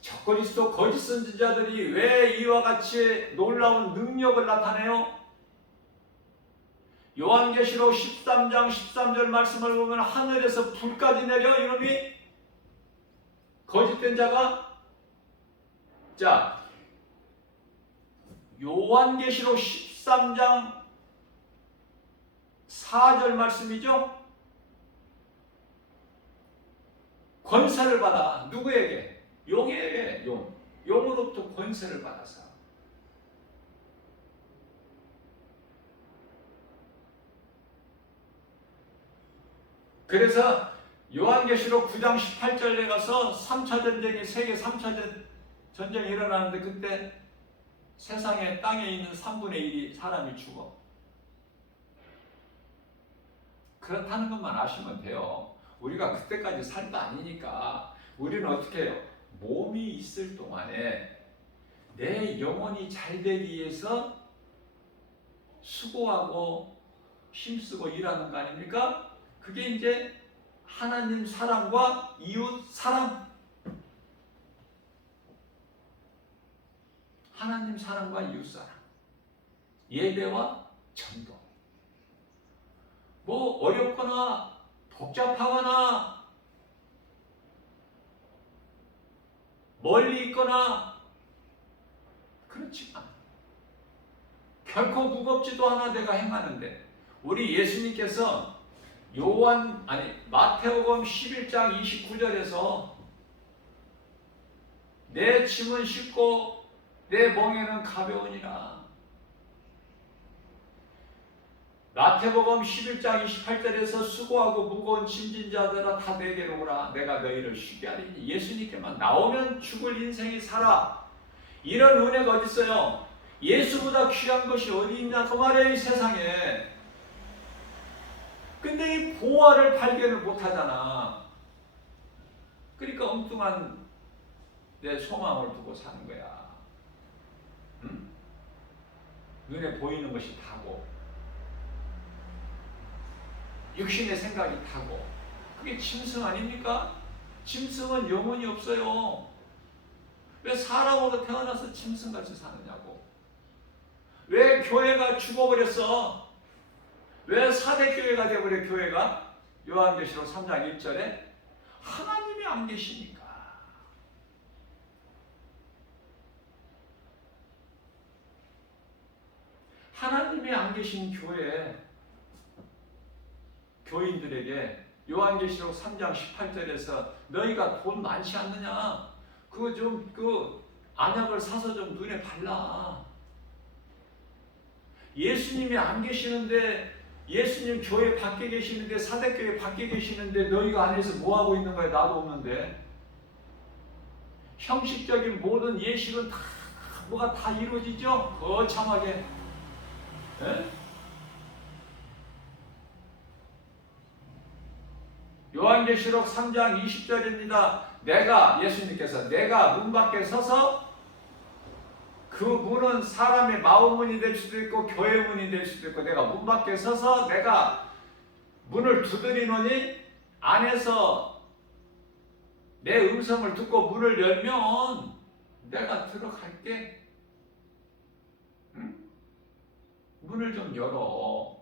적그리스도 거짓 선지자들이 왜 이와 같이 놀라운 능력을 나타내요? 요한계시록 13장 13절 말씀을 보면 하늘에서 불까지 내려 이놈이 거짓된 자가. 자, 요한계시록 13장 4절 말씀이죠. 권세를 받아. 누구에게? 용에게. 용으로부터 권세를 받아서. 그래서 요한계시록 9장 18절에 가서 3차 전쟁이 세계 3차 전쟁이 일어나는데 그때 세상에 땅에 있는 3분의 1이 사람이 죽어. 그렇다는 것만 아시면 돼요. 우리가 그때까지 살 거 아니니까 우리는 어떻게 해요? 몸이 있을 동안에 내 영혼이 잘 되기 위해서 수고하고 힘쓰고 일하는 거 아닙니까? 그게 이제 하나님 사랑과 이웃 사랑. 하나님 사랑과 이웃 사랑. 예배와 전도. 뭐 어렵거나 복잡하거나 멀리 있거나 그렇지만 결코 무겁지도 않아 내가 행하는데 우리 예수님께서 마태복음 11장 29절에서 내 짐은 쉽고 내 멍에는 가벼우니라. 마태복음 11장 28절에서 수고하고 무거운 짐진 자들아 다 내게로 오라 내가 너희를 쉬게 하리니 예수님께만 나오면 죽을 인생이 살아. 이런 은혜가 어디 있어요? 예수보다 귀한 것이 어디 있냐 그 말이에요 이 세상에. 근데 이 보화를 발견을 못하잖아. 그러니까 엉뚱한 내 소망을 두고 사는 거야. 응? 눈에 보이는 것이 다고 육신의 생각이 다고 그게 짐승 아닙니까? 짐승은 영혼이 없어요. 왜 사람으로 태어나서 짐승같이 사느냐고. 왜 교회가 죽어버렸어? 왜 사대교회가 되어버려 교회가? 요한계시록 3장 1절에 하나님이 안 계시니까. 하나님이 안 계신 교회에 교인들에게 요한계시록 3장 18절에서 너희가 돈 많지 않느냐? 그거 좀 안약을 사서 좀 눈에 발라. 예수님이 안 계시는데 예수님 교회 밖에 계시는데 사대교회 밖에 계시는데 너희가 안에서 뭐 하고 있는 거야? 나도 없는데. 형식적인 모든 예식은 다 뭐가 다 이루어지죠? 거창하게. 예? 요한계시록 3장 20절입니다. 예수님께서 내가 문 밖에 서서 그 문은 사람의 마음 문이 될 수도 있고 교회 문이 될 수도 있고 내가 문 밖에 서서 내가 문을 두드리노니 안에서 내 음성을 듣고 문을 열면 내가 들어갈게. 응? 문을 좀 열어.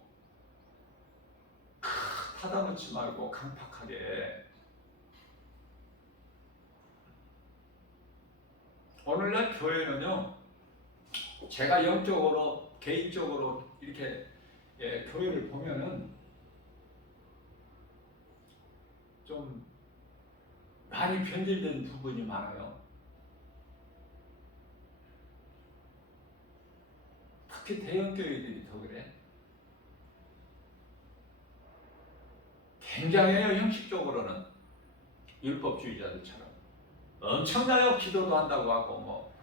닫아놓지 말고 강팍하게. 오늘날 교회는요, 제가 영적으로 개인적으로 이렇게 교회를 보면은 좀 많이 변질된 부분이 많아요. 특히 대형 교회들이 더 그래. 굉장해요. 형식적으로는 율법주의자들처럼 엄청나요. 기도도 한다고 하고 뭐.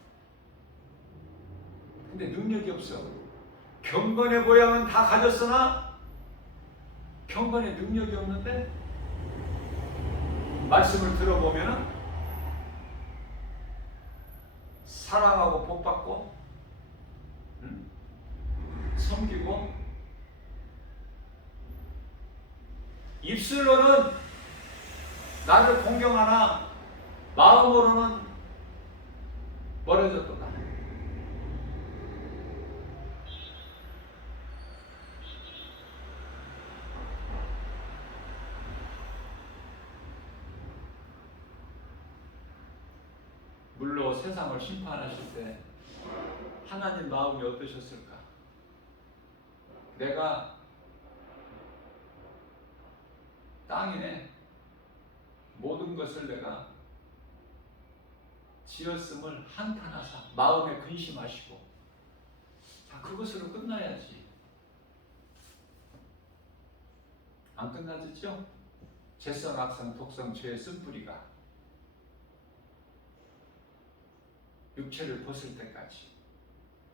근데 능력이 없어. 경건의 모양은 다 가졌으나 경건의 능력이 없는데 말씀을 들어보면은 사랑하고 복받고 섬기고 입술로는 나를 공경하나 마음으로는 멀어졌도다. 물로 세상을 심판하실 때 하나님 마음이 어떠셨을까? 내가 땅에 모든 것을 내가 지었음을 한탄하사 마음에 근심하시고 자, 그것으로 끝나야지. 안 끝나졌죠? 재성, 악성, 독성, 죄의 쓴뿌리가 육체를 벗을 때까지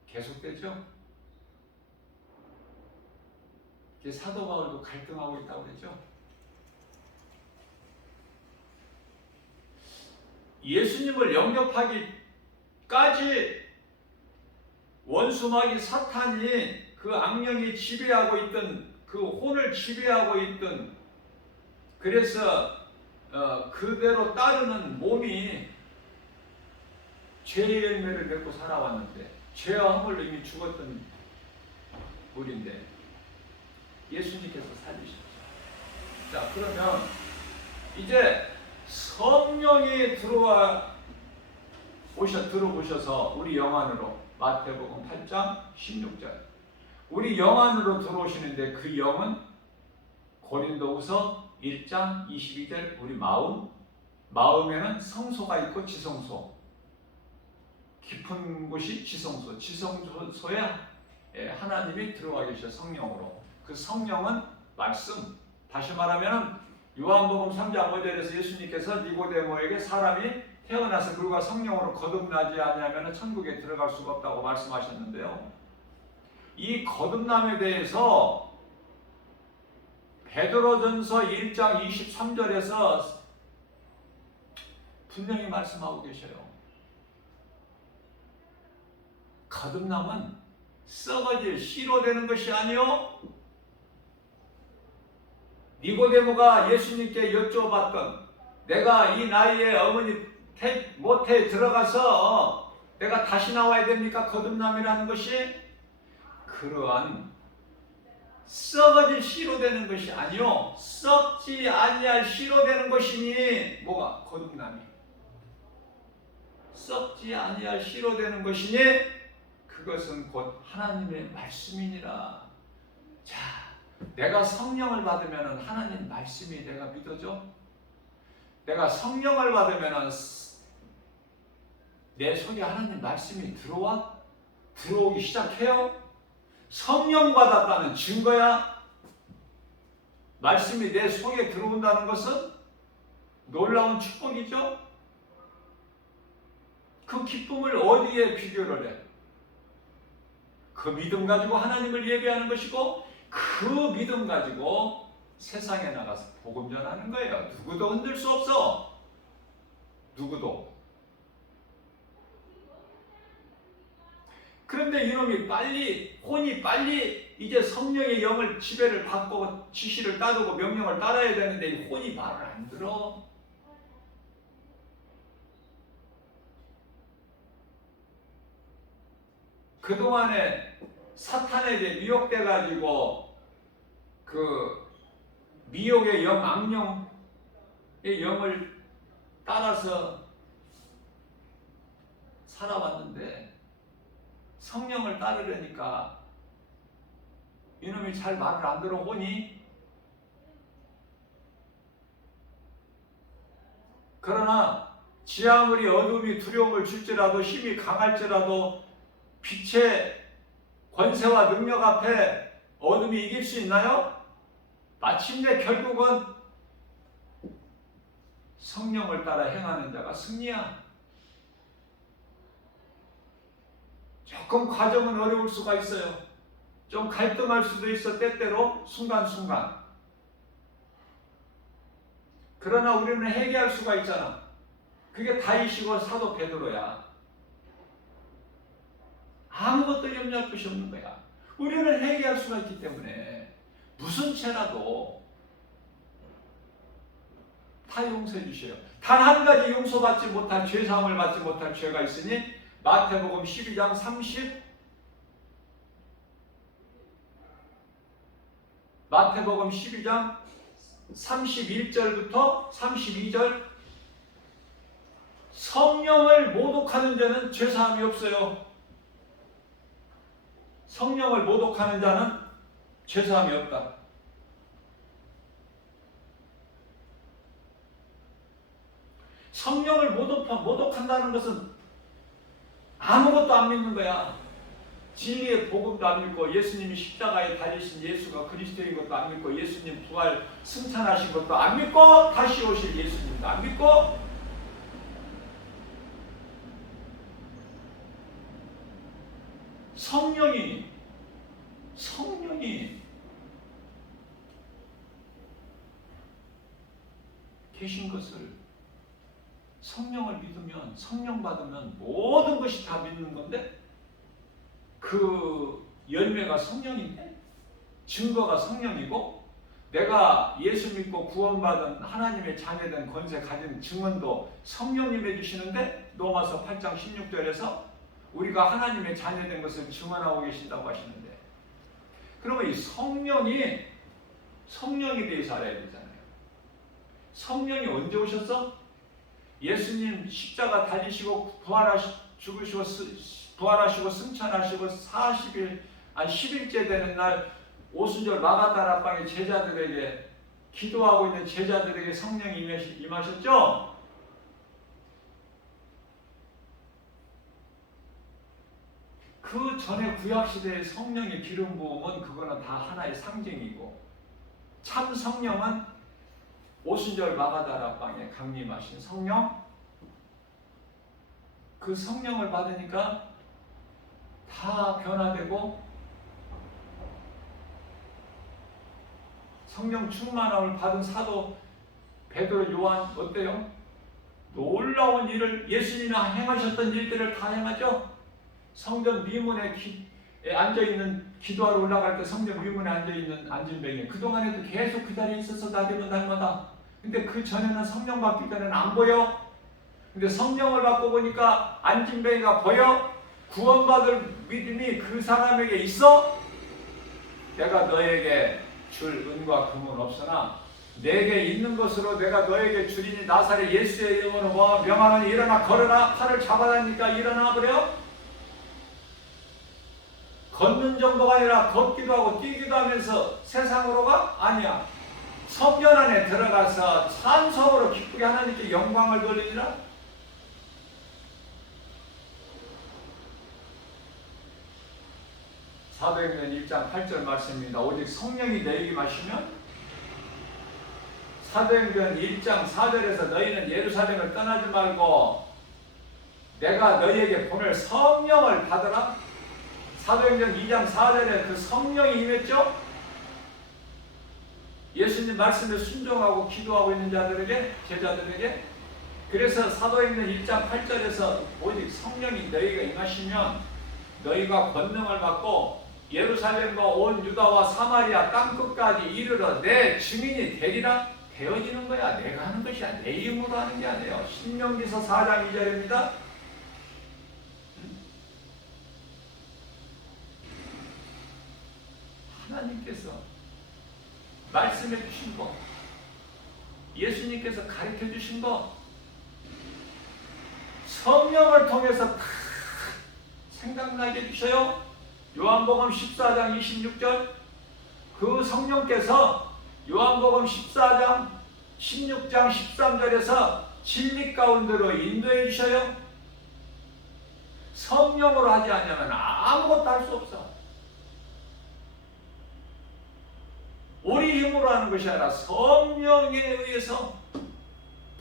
계속되죠? 사도 바울도 갈등하고 있다고 그랬죠? 예수님을 영접하기까지 원수마귀 사탄이 그 악령이 지배하고 있던 그 혼을 지배하고 있던 그래서 그대로 따르는 몸이 죄의 열매를 맺고 살아왔는데 죄와 허물로 이미 죽었던 우리인데 예수님께서 살리셨죠. 자, 그러면 이제 성령이 들어오셔서 우리 영 안으로 마태복음 8장 16절 우리 영 안으로 들어오시는데 그 영은 고린도후서 1장 22절 우리 마음에는 성소가 있고 지성소 깊은 곳이 지성소에 하나님이 들어와 계셔 성령으로 그 성령은 말씀. 다시 말하면 요한복음 3장 5절에서 예수님께서 니고데모에게 사람이 태어나서 불과 성령으로 거듭나지 아니하면 천국에 들어갈 수가 없다고 말씀하셨는데요. 이 거듭남에 대해서 베드로전서 1장 23절에서 분명히 말씀하고 계셔요. 거듭남은 썩어질 씨로 되는 것이 아니요, 니고데모가 예수님께 여쭤봤던, 내가 이 나이에 어머니 모태에 들어가서 내가 다시 나와야 됩니까? 거듭남이라는 것이 그러한 썩어질 씨로 되는 것이 아니요, 썩지 아니할 씨로 되는 것이니, 뭐가? 거듭남이 썩지 아니할 씨로 되는 것이니 그것은 곧 하나님의 말씀이니라. 자, 내가 성령을 받으면 하나님 말씀이 내가 믿어져? 내가 성령을 받으면 내 속에 하나님 말씀이 들어와? 들어오기 시작해요? 성령 받았다는 증거야. 말씀이 내 속에 들어온다는 것은 놀라운 축복이죠. 그 기쁨을 어디에 비교를 해? 그 믿음 가지고 하나님을 예배하는 것이고, 그 믿음 가지고 세상에 나가서 복음 전하는 거예요. 누구도 흔들 수 없어. 누구도. 그런데 이놈이 혼이 빨리 이제 성령의 영을 지배를 받고 지시를 따르고 명령을 따라야 되는데 이 혼이 말을 안 들어. 그동안에 사탄에게 미혹돼 가지고 그 미혹의 영, 악령의 영을 따라서 살아왔는데 성령을 따르려니까 이놈이 잘 말을 안 들어보니, 그러나 지 아무리 어둠이 두려움을 줄지라도 힘이 강할지라도 빛의 권세와 능력 앞에 어둠이 이길 수 있나요? 마침내 결국은 성령을 따라 행하는 자가 승리야. 조금 과정은 어려울 수가 있어요. 좀 갈등할 수도 있어, 때때로 순간순간. 그러나 우리는 회개할 수가 있잖아. 그게 다윗이고 사도 베드로야. 아무것도 염려할 것이 없는 거야. 우리는 회개할 수가 있기 때문에 무슨 죄라도 다 용서해 주셔요. 단 한 가지 용서받지 못할, 죄사함을 받지 못할 죄가 있으니 마태복음 12장 마태복음 12장 31절부터 32절, 성령을 모독하는 자는 죄사함이 없어요. 성령을 모독하는 자는 죄사함이 없다. 성령을 모독한다는 것은 아무것도 안 믿는 거야. 진리의 복음도 안 믿고, 예수님이 십자가에 달리신 예수가 그리스도인 것도 안 믿고, 예수님 부활 승천하신 것도 안 믿고, 다시 오실 예수님도 안 믿고, 성령이 계신 것을, 성령을 믿으면, 성령 받으면 모든 것이 다 믿는 건데, 그 열매가 성령인데, 증거가 성령이고, 내가 예수 믿고 구원받은 하나님의 자녀된 권세 가진 증언도 성령님이 해주시는데, 로마서 8장 16절에서 우리가 하나님의 자녀된 것을 증언하고 계신다고 하시는데, 그러면 이 성령에 대해서 알아야 되잖아요. 성령이 언제 오셨어? 예수님 십자가 달리시고 부활하시고 승천하시고 10일째 되는 날 오순절 마가다라 방의 제자들에게, 기도하고 있는 제자들에게 성령이 임하셨죠? 그 전에 구약시대의 성령의 기름 부음은 그거는 다 하나의 상징이고, 참 성령은 오순절 마가다라방에 강림하신 성령, 그 성령을 받으니까 다 변화되고 성령 충만함을 받은 사도 베드로, 요한 어때요? 놀라운 일을, 예수님이 행하셨던 일들을 다 행하죠. 성전 미문에 앉아있는, 기도하러 올라갈 때 성전 미문에 앉아있는 안진뱅이, 그동안에도 계속 그 자리에 있어서 날이면 날마다. 근데 그 전에는 성령 받기 전에는 안 보여. 근데 성령을 받고 보니까 안진뱅이가 보여. 구원받을 믿음이 그 사람에게 있어. 내가 너에게 줄 은과 금은 없으나 내게 있는 것으로 내가 너에게 주리니 나사렛 예수의 이름으로 뭐 명하노니 일어나 걸어라. 팔을 잡아다니까 일어나 버려. 걷는 정도가 아니라 걷기도 하고 뛰기도 하면서 세상으로 가? 아니야. 성전 안에 들어가서 찬송으로 기쁘게 하나님께 영광을 돌리니라. 사도행전 1장 8절 말씀입니다. 오직 성령이 너에게 임하시면, 사도행전 1장 4절에서 너희는 예루살렘을 떠나지 말고 내가 너희에게 보낼 성령을 받으라. 사도행전 2장 4절에 그 성령이 임했죠. 예수님 말씀에 순종하고 기도하고 있는 자들에게, 제자들에게. 그래서 사도행전 1장 8절에서 오직 성령이 너희가 임하시면 너희가 권능을 받고 예루살렘과 온 유다와 사마리아 땅끝까지 이르러 내 증인이 되리라. 되어지는 거야. 내가 하는 것이 아니야. 내 힘으로 하는 게 아니에요. 신명기서 4장 2절입니다. 하나님께서 말씀해 주신 거, 예수님께서 가르쳐 주신 거, 성령을 통해서 다 생각나게 해주셔요. 요한복음 14장 26절, 그 성령께서 요한복음 14장 16장 13절에서 진리 가운데로 인도해 주셔요. 성령으로 하지 않으면 아무것도 할 수 없어. 우리 힘으로 하는 것이 아니라 성령에 의해서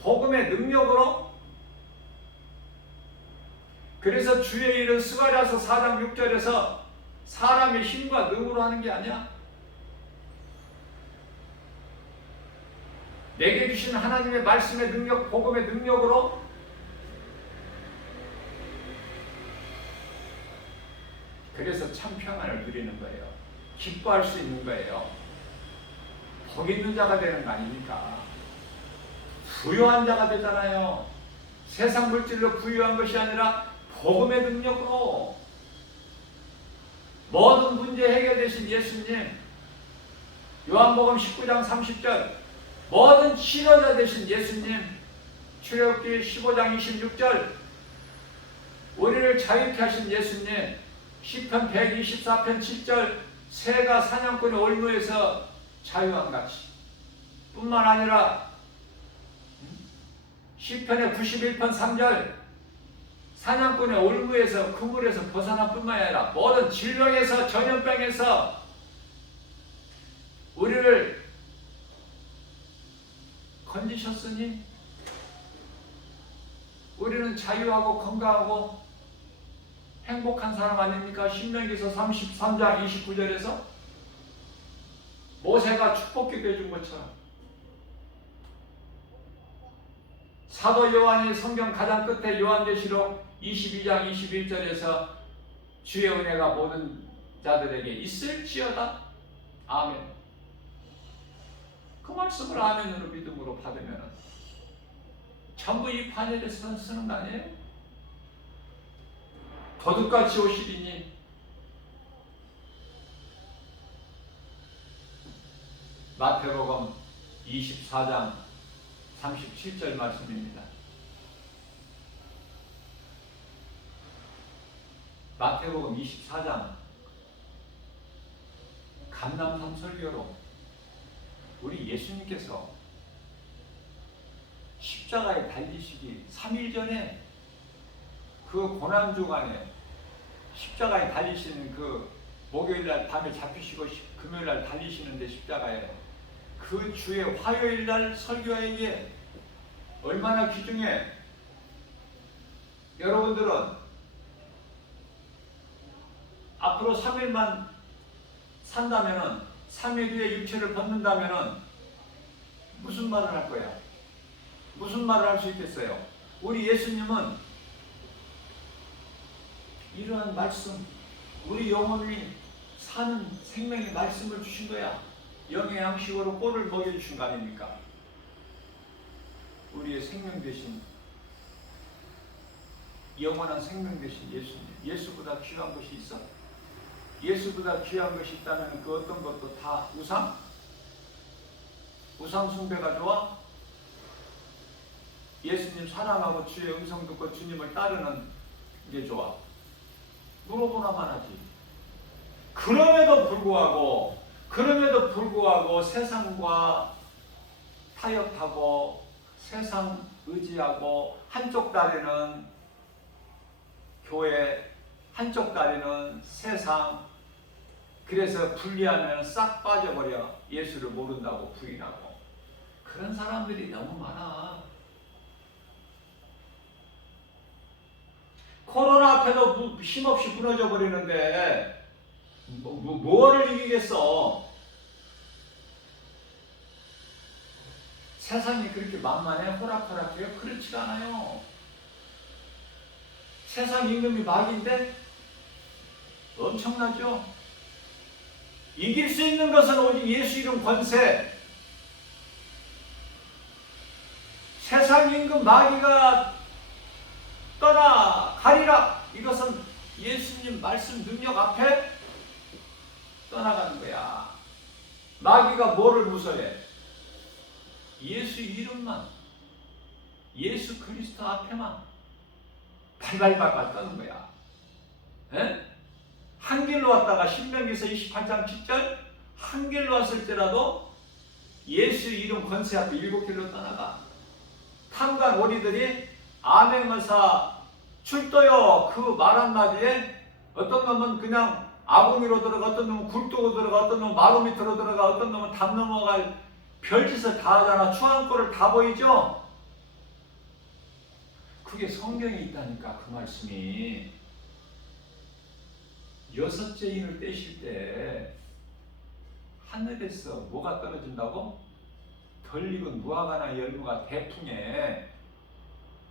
복음의 능력으로. 그래서 주의 일은 스가랴서 4장 6절에서 사람의 힘과 능으로 하는 게 아니야. 내게 주신 하나님의 말씀의 능력, 복음의 능력으로. 그래서 참 평안을 누리는 거예요. 기뻐할 수 있는 거예요. 복 있는 자가 되는 거 아닙니까? 부유한 자가 되잖아요. 세상 물질로 부유한 것이 아니라 복음의 능력으로. 모든 문제 해결되신 예수님, 요한복음 19장 30절, 모든 치료자 되신 예수님, 출애굽기 15장 26절, 우리를 자유케 하신 예수님, 시편 124편 7절, 새가 사냥꾼의 올무에서 자유한 같이. 뿐만 아니라 시편의 91편 3절, 사냥꾼의 올무에서, 그물에서 벗어날 뿐만 아니라 모든 질병에서, 전염병에서 우리를 건지셨으니 우리는 자유하고 건강하고 행복한 사람 아닙니까? 신명기서 33장 29절에서 모세가 축복기도 해준 것처럼. 사도 요한이 성경 가장 끝에 요한계시록 22장 21절에서 주의 은혜가 모든 자들에게 있을지어다. 아멘. 그 말씀을 아멘으로 믿음으로 받으면 전부 이 판에 쓰는 거 아니에요? 거듭같이 오시리니 마태복음 24장 37절 말씀입니다. 마태복음 24장 감람산 설교로 우리 예수님께서 십자가에 달리시기 3일 전에 그 고난주간에 십자가에 달리시는 그 목요일날 밤에 잡히시고 금요일날 달리시는데 십자가에 그 주의 화요일날 설교회에 얼마나 귀중해. 여러분들은 앞으로 3일만 산다면은 3일 후에 육체를 벗는다면은 무슨 말을 할 거야? 무슨 말을 할 수 있겠어요? 우리 예수님은 이러한 말씀, 우리 영혼이 사는 생명의 말씀을 주신 거야. 영의 양식으로 꼴을 먹여주신 거 아닙니까? 우리의 생명 되신, 영원한 생명 되신 예수님. 예수보다 귀한 것이 있어? 예수보다 귀한 것이 있다면 그 어떤 것도 다 우상? 우상 숭배가 좋아? 예수님 사랑하고 주의 음성 듣고 주님을 따르는 게 좋아? 물어보나만 하지. 그럼에도 불구하고 세상과 타협하고 세상 의지하고 한쪽 다리는 교회, 한쪽 다리는 세상. 그래서 분리하면 싹 빠져버려. 예수를 모른다고 부인하고. 그런 사람들이 너무 많아. 코로나 앞에도 힘없이 무너져 버리는데 뭐를 이기겠어? 세상이 그렇게 만만해? 호락호락해요? 그렇지가 않아요. 세상 임금이 막인데 엄청나죠? 이길 수 있는 것은 오직 예수 이름 권세. 세상 임금 마귀가 떠나가리라. 이것은 예수님 말씀 능력 앞에 떠나가는 거야. 마귀가 뭐를 무서워해? 예수 이름만, 예수 그리스도 앞에만 발발발발 떠는 거야. 에? 한 길로 왔다가 신명기서 28장 7절 한 길로 왔을 때라도 예수 이름 권세 앞에 7길로 떠나가. 탐관 오리들이 아멘መ사 출도요 그 말 한마디에 어떤 놈은 그냥 아궁이로 들어가, 어떤 놈은 굴뚝으로 들어가, 어떤 놈은 마루 밑으로 들어가, 어떤 놈은 담 넘어갈 별짓을 다 하잖아. 추한꼴을 다 보이죠? 그게 성경에 있다니까. 그 말씀이 6째 인을 떼실 때 하늘에서 뭐가 떨어진다고? 덜 익은 무화과나 열무가 대풍에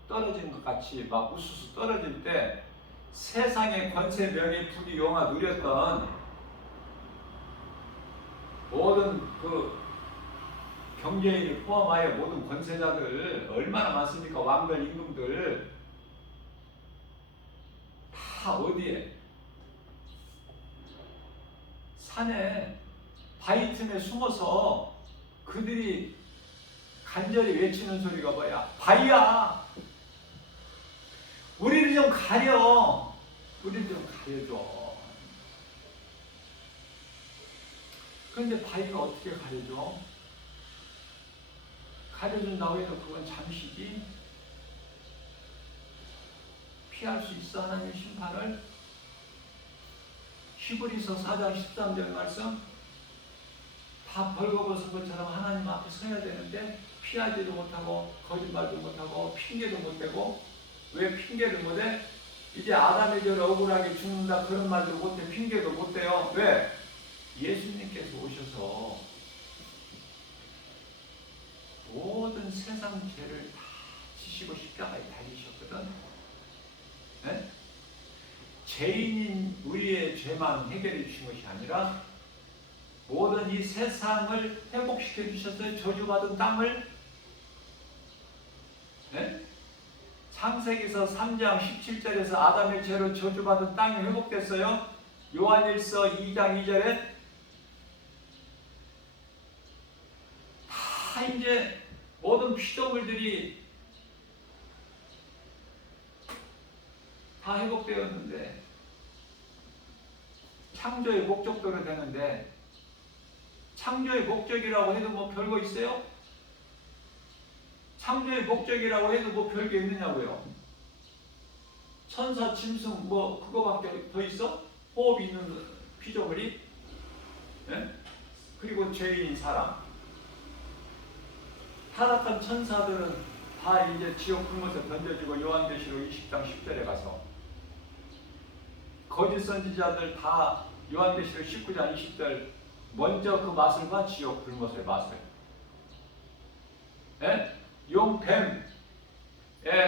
떨어진 것 같이 막 우수수 떨어질 때 세상의 권세, 명예, 부귀, 영화 누렸던 모든 그 경제인을 포함하여 모든 권세자들 얼마나 많습니까? 왕들, 임금들 다 어디에? 산에 바위 틈에 숨어서 그들이 간절히 외치는 소리가 뭐야? 바위야! 우리를 좀 가려! 우리를 좀 가려줘. 그런데 바위가 어떻게 가려줘? 가려준다고 해도 그건 잠시지. 피할 수 있어, 하나님의 심판을? 히브리서 4장 13절 말씀, 다 벌거벗은 것처럼 하나님 앞에 서야 되는데 피하지도 못하고 거짓말도 못하고 핑계도 못대고. 왜 핑계를 못해? 이제 아담의 죄로 억울하게 죽는다 그런 말도 못해. 핑계도 못대요. 왜? 예수님께서 오셔서 모든 세상 죄를 다 지시고 십자가에 달리셨거든. 네? 죄인인 우리의 죄만 해결해 주신 것이 아니라 모든 이 세상을 회복시켜 주셨어요. 저주받은 땅을. 네? 창세기서 3장 17절에서 아담의 죄로 저주받은 땅이 회복됐어요. 요한일서 2장 2절에 다 이제 모든 피조물들이 다 회복되었는데 창조의 목적대로 되는데 창조의 목적이라고 해도 뭐 별거 있어요? 창조의 목적이라고 해도 뭐 별게 있느냐고요. 천사, 짐승 뭐 그거밖에 더 있어? 호흡 있는 피조물이? 예? 그리고 죄인 사람. 타락한 천사들은 다 이제 지옥 불못에 던져지고 요한계시록 20장 10절에 가서 거짓 선지자들 다 요한계시록 19장 20절 먼저 그 맛을 봐. 지옥 불못의 맛을. 예? 용, 뱀,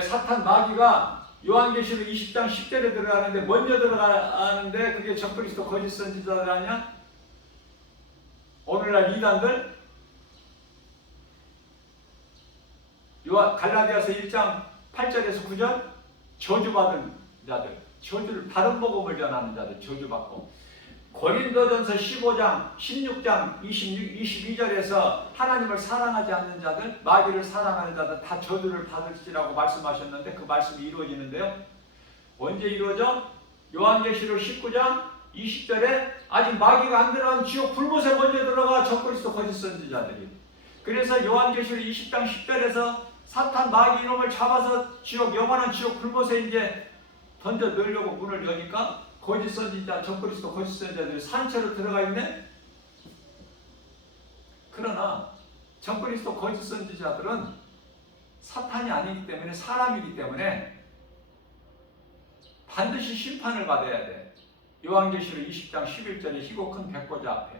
사탄, 마귀가 요한계시록 20장 10절에 들어가는데 먼저 들어가는데 그게 적그리스도 거짓 선지자들 아니야? 오늘날 이단들? 갈라디아서 1장 8절에서 9절 저주받은 자들, 저주를 바른 복음을 전하는 자들 저주받고, 고린도전서 15장 16장 22절에서 하나님을 사랑하지 않는 자들, 마귀를 사랑하는 자들 다 저주를 받을지라고 말씀하셨는데 그 말씀이 이루어지는데요. 언제 이루어져? 요한계시록 19장 20절에 아직 마귀가 안 들어간 지옥 불못에 먼저 들어가 적그리스도 거짓 선지자들이. 그래서 요한계시록 20장 10절에서 사탄 마귀 이놈을 잡아서 지옥, 영원한 지옥 불못에 이제 던져 넣으려고 문을 여니까 거짓 선지자, 적그리스도 거짓 선지자들이 산채로 들어가 있네. 그러나 적그리스도 거짓 선지자들은 사탄이 아니기 때문에, 사람이기 때문에 반드시 심판을 받아야 돼. 요한계시록 20장 11절에 희고 큰 백보자 앞에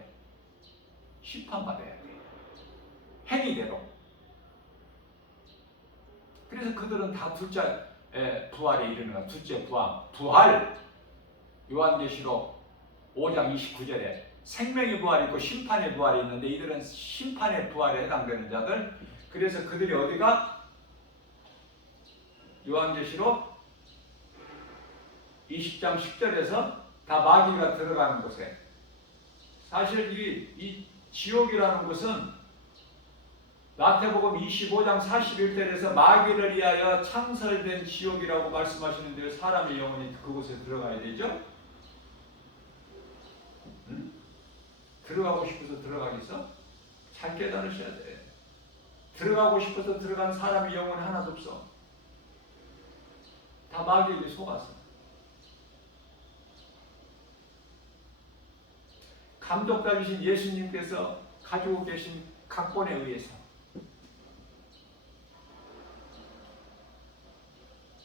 심판받아야 돼. 행위대로. 그래서 그들은 다 둘째 부활에 이르는 거야. 둘째 부활. 요한계시록 5장 29절에 생명의 부활이 있고 심판의 부활이 있는데 이들은 심판의 부활에 해당되는 자들. 그래서 그들이 어디가? 요한계시록 20장 10절에서 다 마귀가 들어가는 곳에. 사실 이 지옥이라는 곳은 마태복음 25장 41절에서 마귀를 위하여 창설된 지옥이라고 말씀하시는데요. 사람의 영혼이 그곳에 들어가야 되죠? 응? 들어가고 싶어서 들어가겠어? 잘 깨달으셔야 돼. 들어가고 싶어서 들어간 사람의 영혼이 하나도 없어. 다 마귀에게 속았어. 감독자이신 예수님께서 가지고 계신 각본에 의해서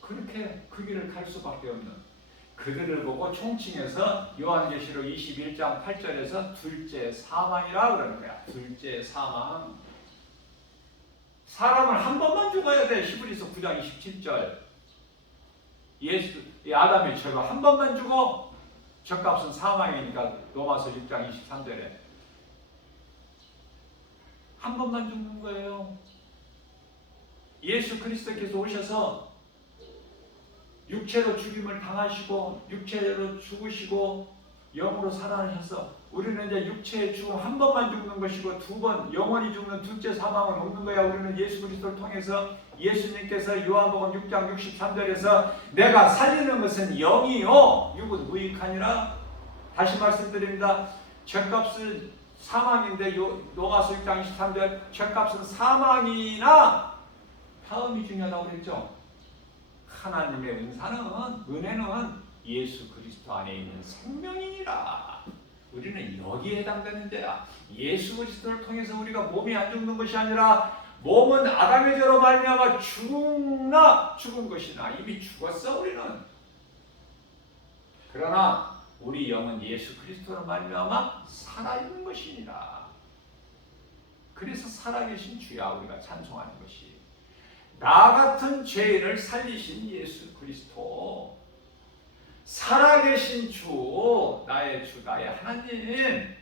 그렇게 그 길을 갈 수밖에 없는, 그들을 보고 총칭해서 요한계시록 21장 8절에서 둘째 사망이라 그러는 거야. 둘째 사망. 사람은 한 번만 죽어야 돼. 히브리서 9장 27절. 아담의 죄가 한 번만 죽어. 죗값은 사망이니까 로마서 6장 23절에 한 번만 죽는 거예요. 예수 그리스도께서 오셔서 육체로 죽임을 당하시고 육체로 죽으시고 영으로 살아나셔서 우리는 이제 육체의 죽음 한 번만 죽는 것이고 두 번 영원히 죽는 둘째 사망은 없는 거야. 우리는 예수 그리스도를 통해서 예수님께서 요한복음 6장 63절에서 내가 살리는 것은 영이요 육은 무익하니라. 다시 말씀드립니다. 죗값은 사망인데 로마서 6장 23절 죗값은 사망이나 다음이 중요하다고 그랬죠. 하나님의 은혜는 예수 그리스도 안에 있는 생명이니라. 우리는 여기에 해당되는 자야. 예수 그리스도를 통해서 우리가 몸이 안 죽는 것이 아니라 몸은 아담의 죄로 말미암아 죽은 것이나 이미 죽었어 우리는. 그러나 우리 영은 예수 그리스도로 말미암아 살아있는 것이니라. 그래서 살아계신 주야 우리가 찬송하는 것이. 나 같은 죄인을 살리신 예수 그리스도, 살아계신 주, 나의 주, 나의 하나님,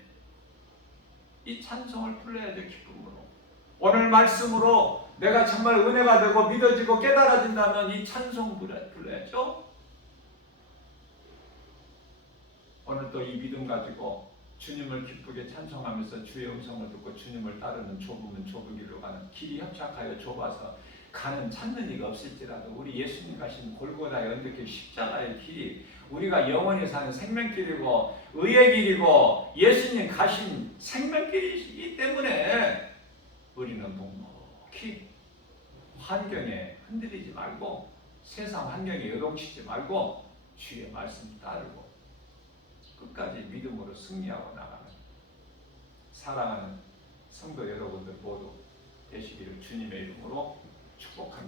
이 찬송을 불러야죠. 기쁨으로. 오늘 말씀으로 내가 정말 은혜가 되고 믿어지고 깨달아진다면 이 찬송 불러야죠. 오늘 또 이 믿음 가지고 주님을 기쁘게 찬송하면서 주의 음성을 듣고 주님을 따르는 좁으면 좁은 길로 가는 길이 협착하여 좁아서 가는 찾는 이가 없을지라도 우리 예수님 가신 골고다의 언덕길 십자가의 길이 우리가 영원히 사는 생명길이고 의의 길이고 예수님 가신 생명길이기 때문에 우리는 묵묵히 환경에 흔들리지 말고 세상 환경에 요동치지 말고 주의 말씀 따르고 끝까지 믿음으로 승리하고 나가는 사랑하는 성도 여러분들 모두 되시기를 주님의 이름으로 축복합니다.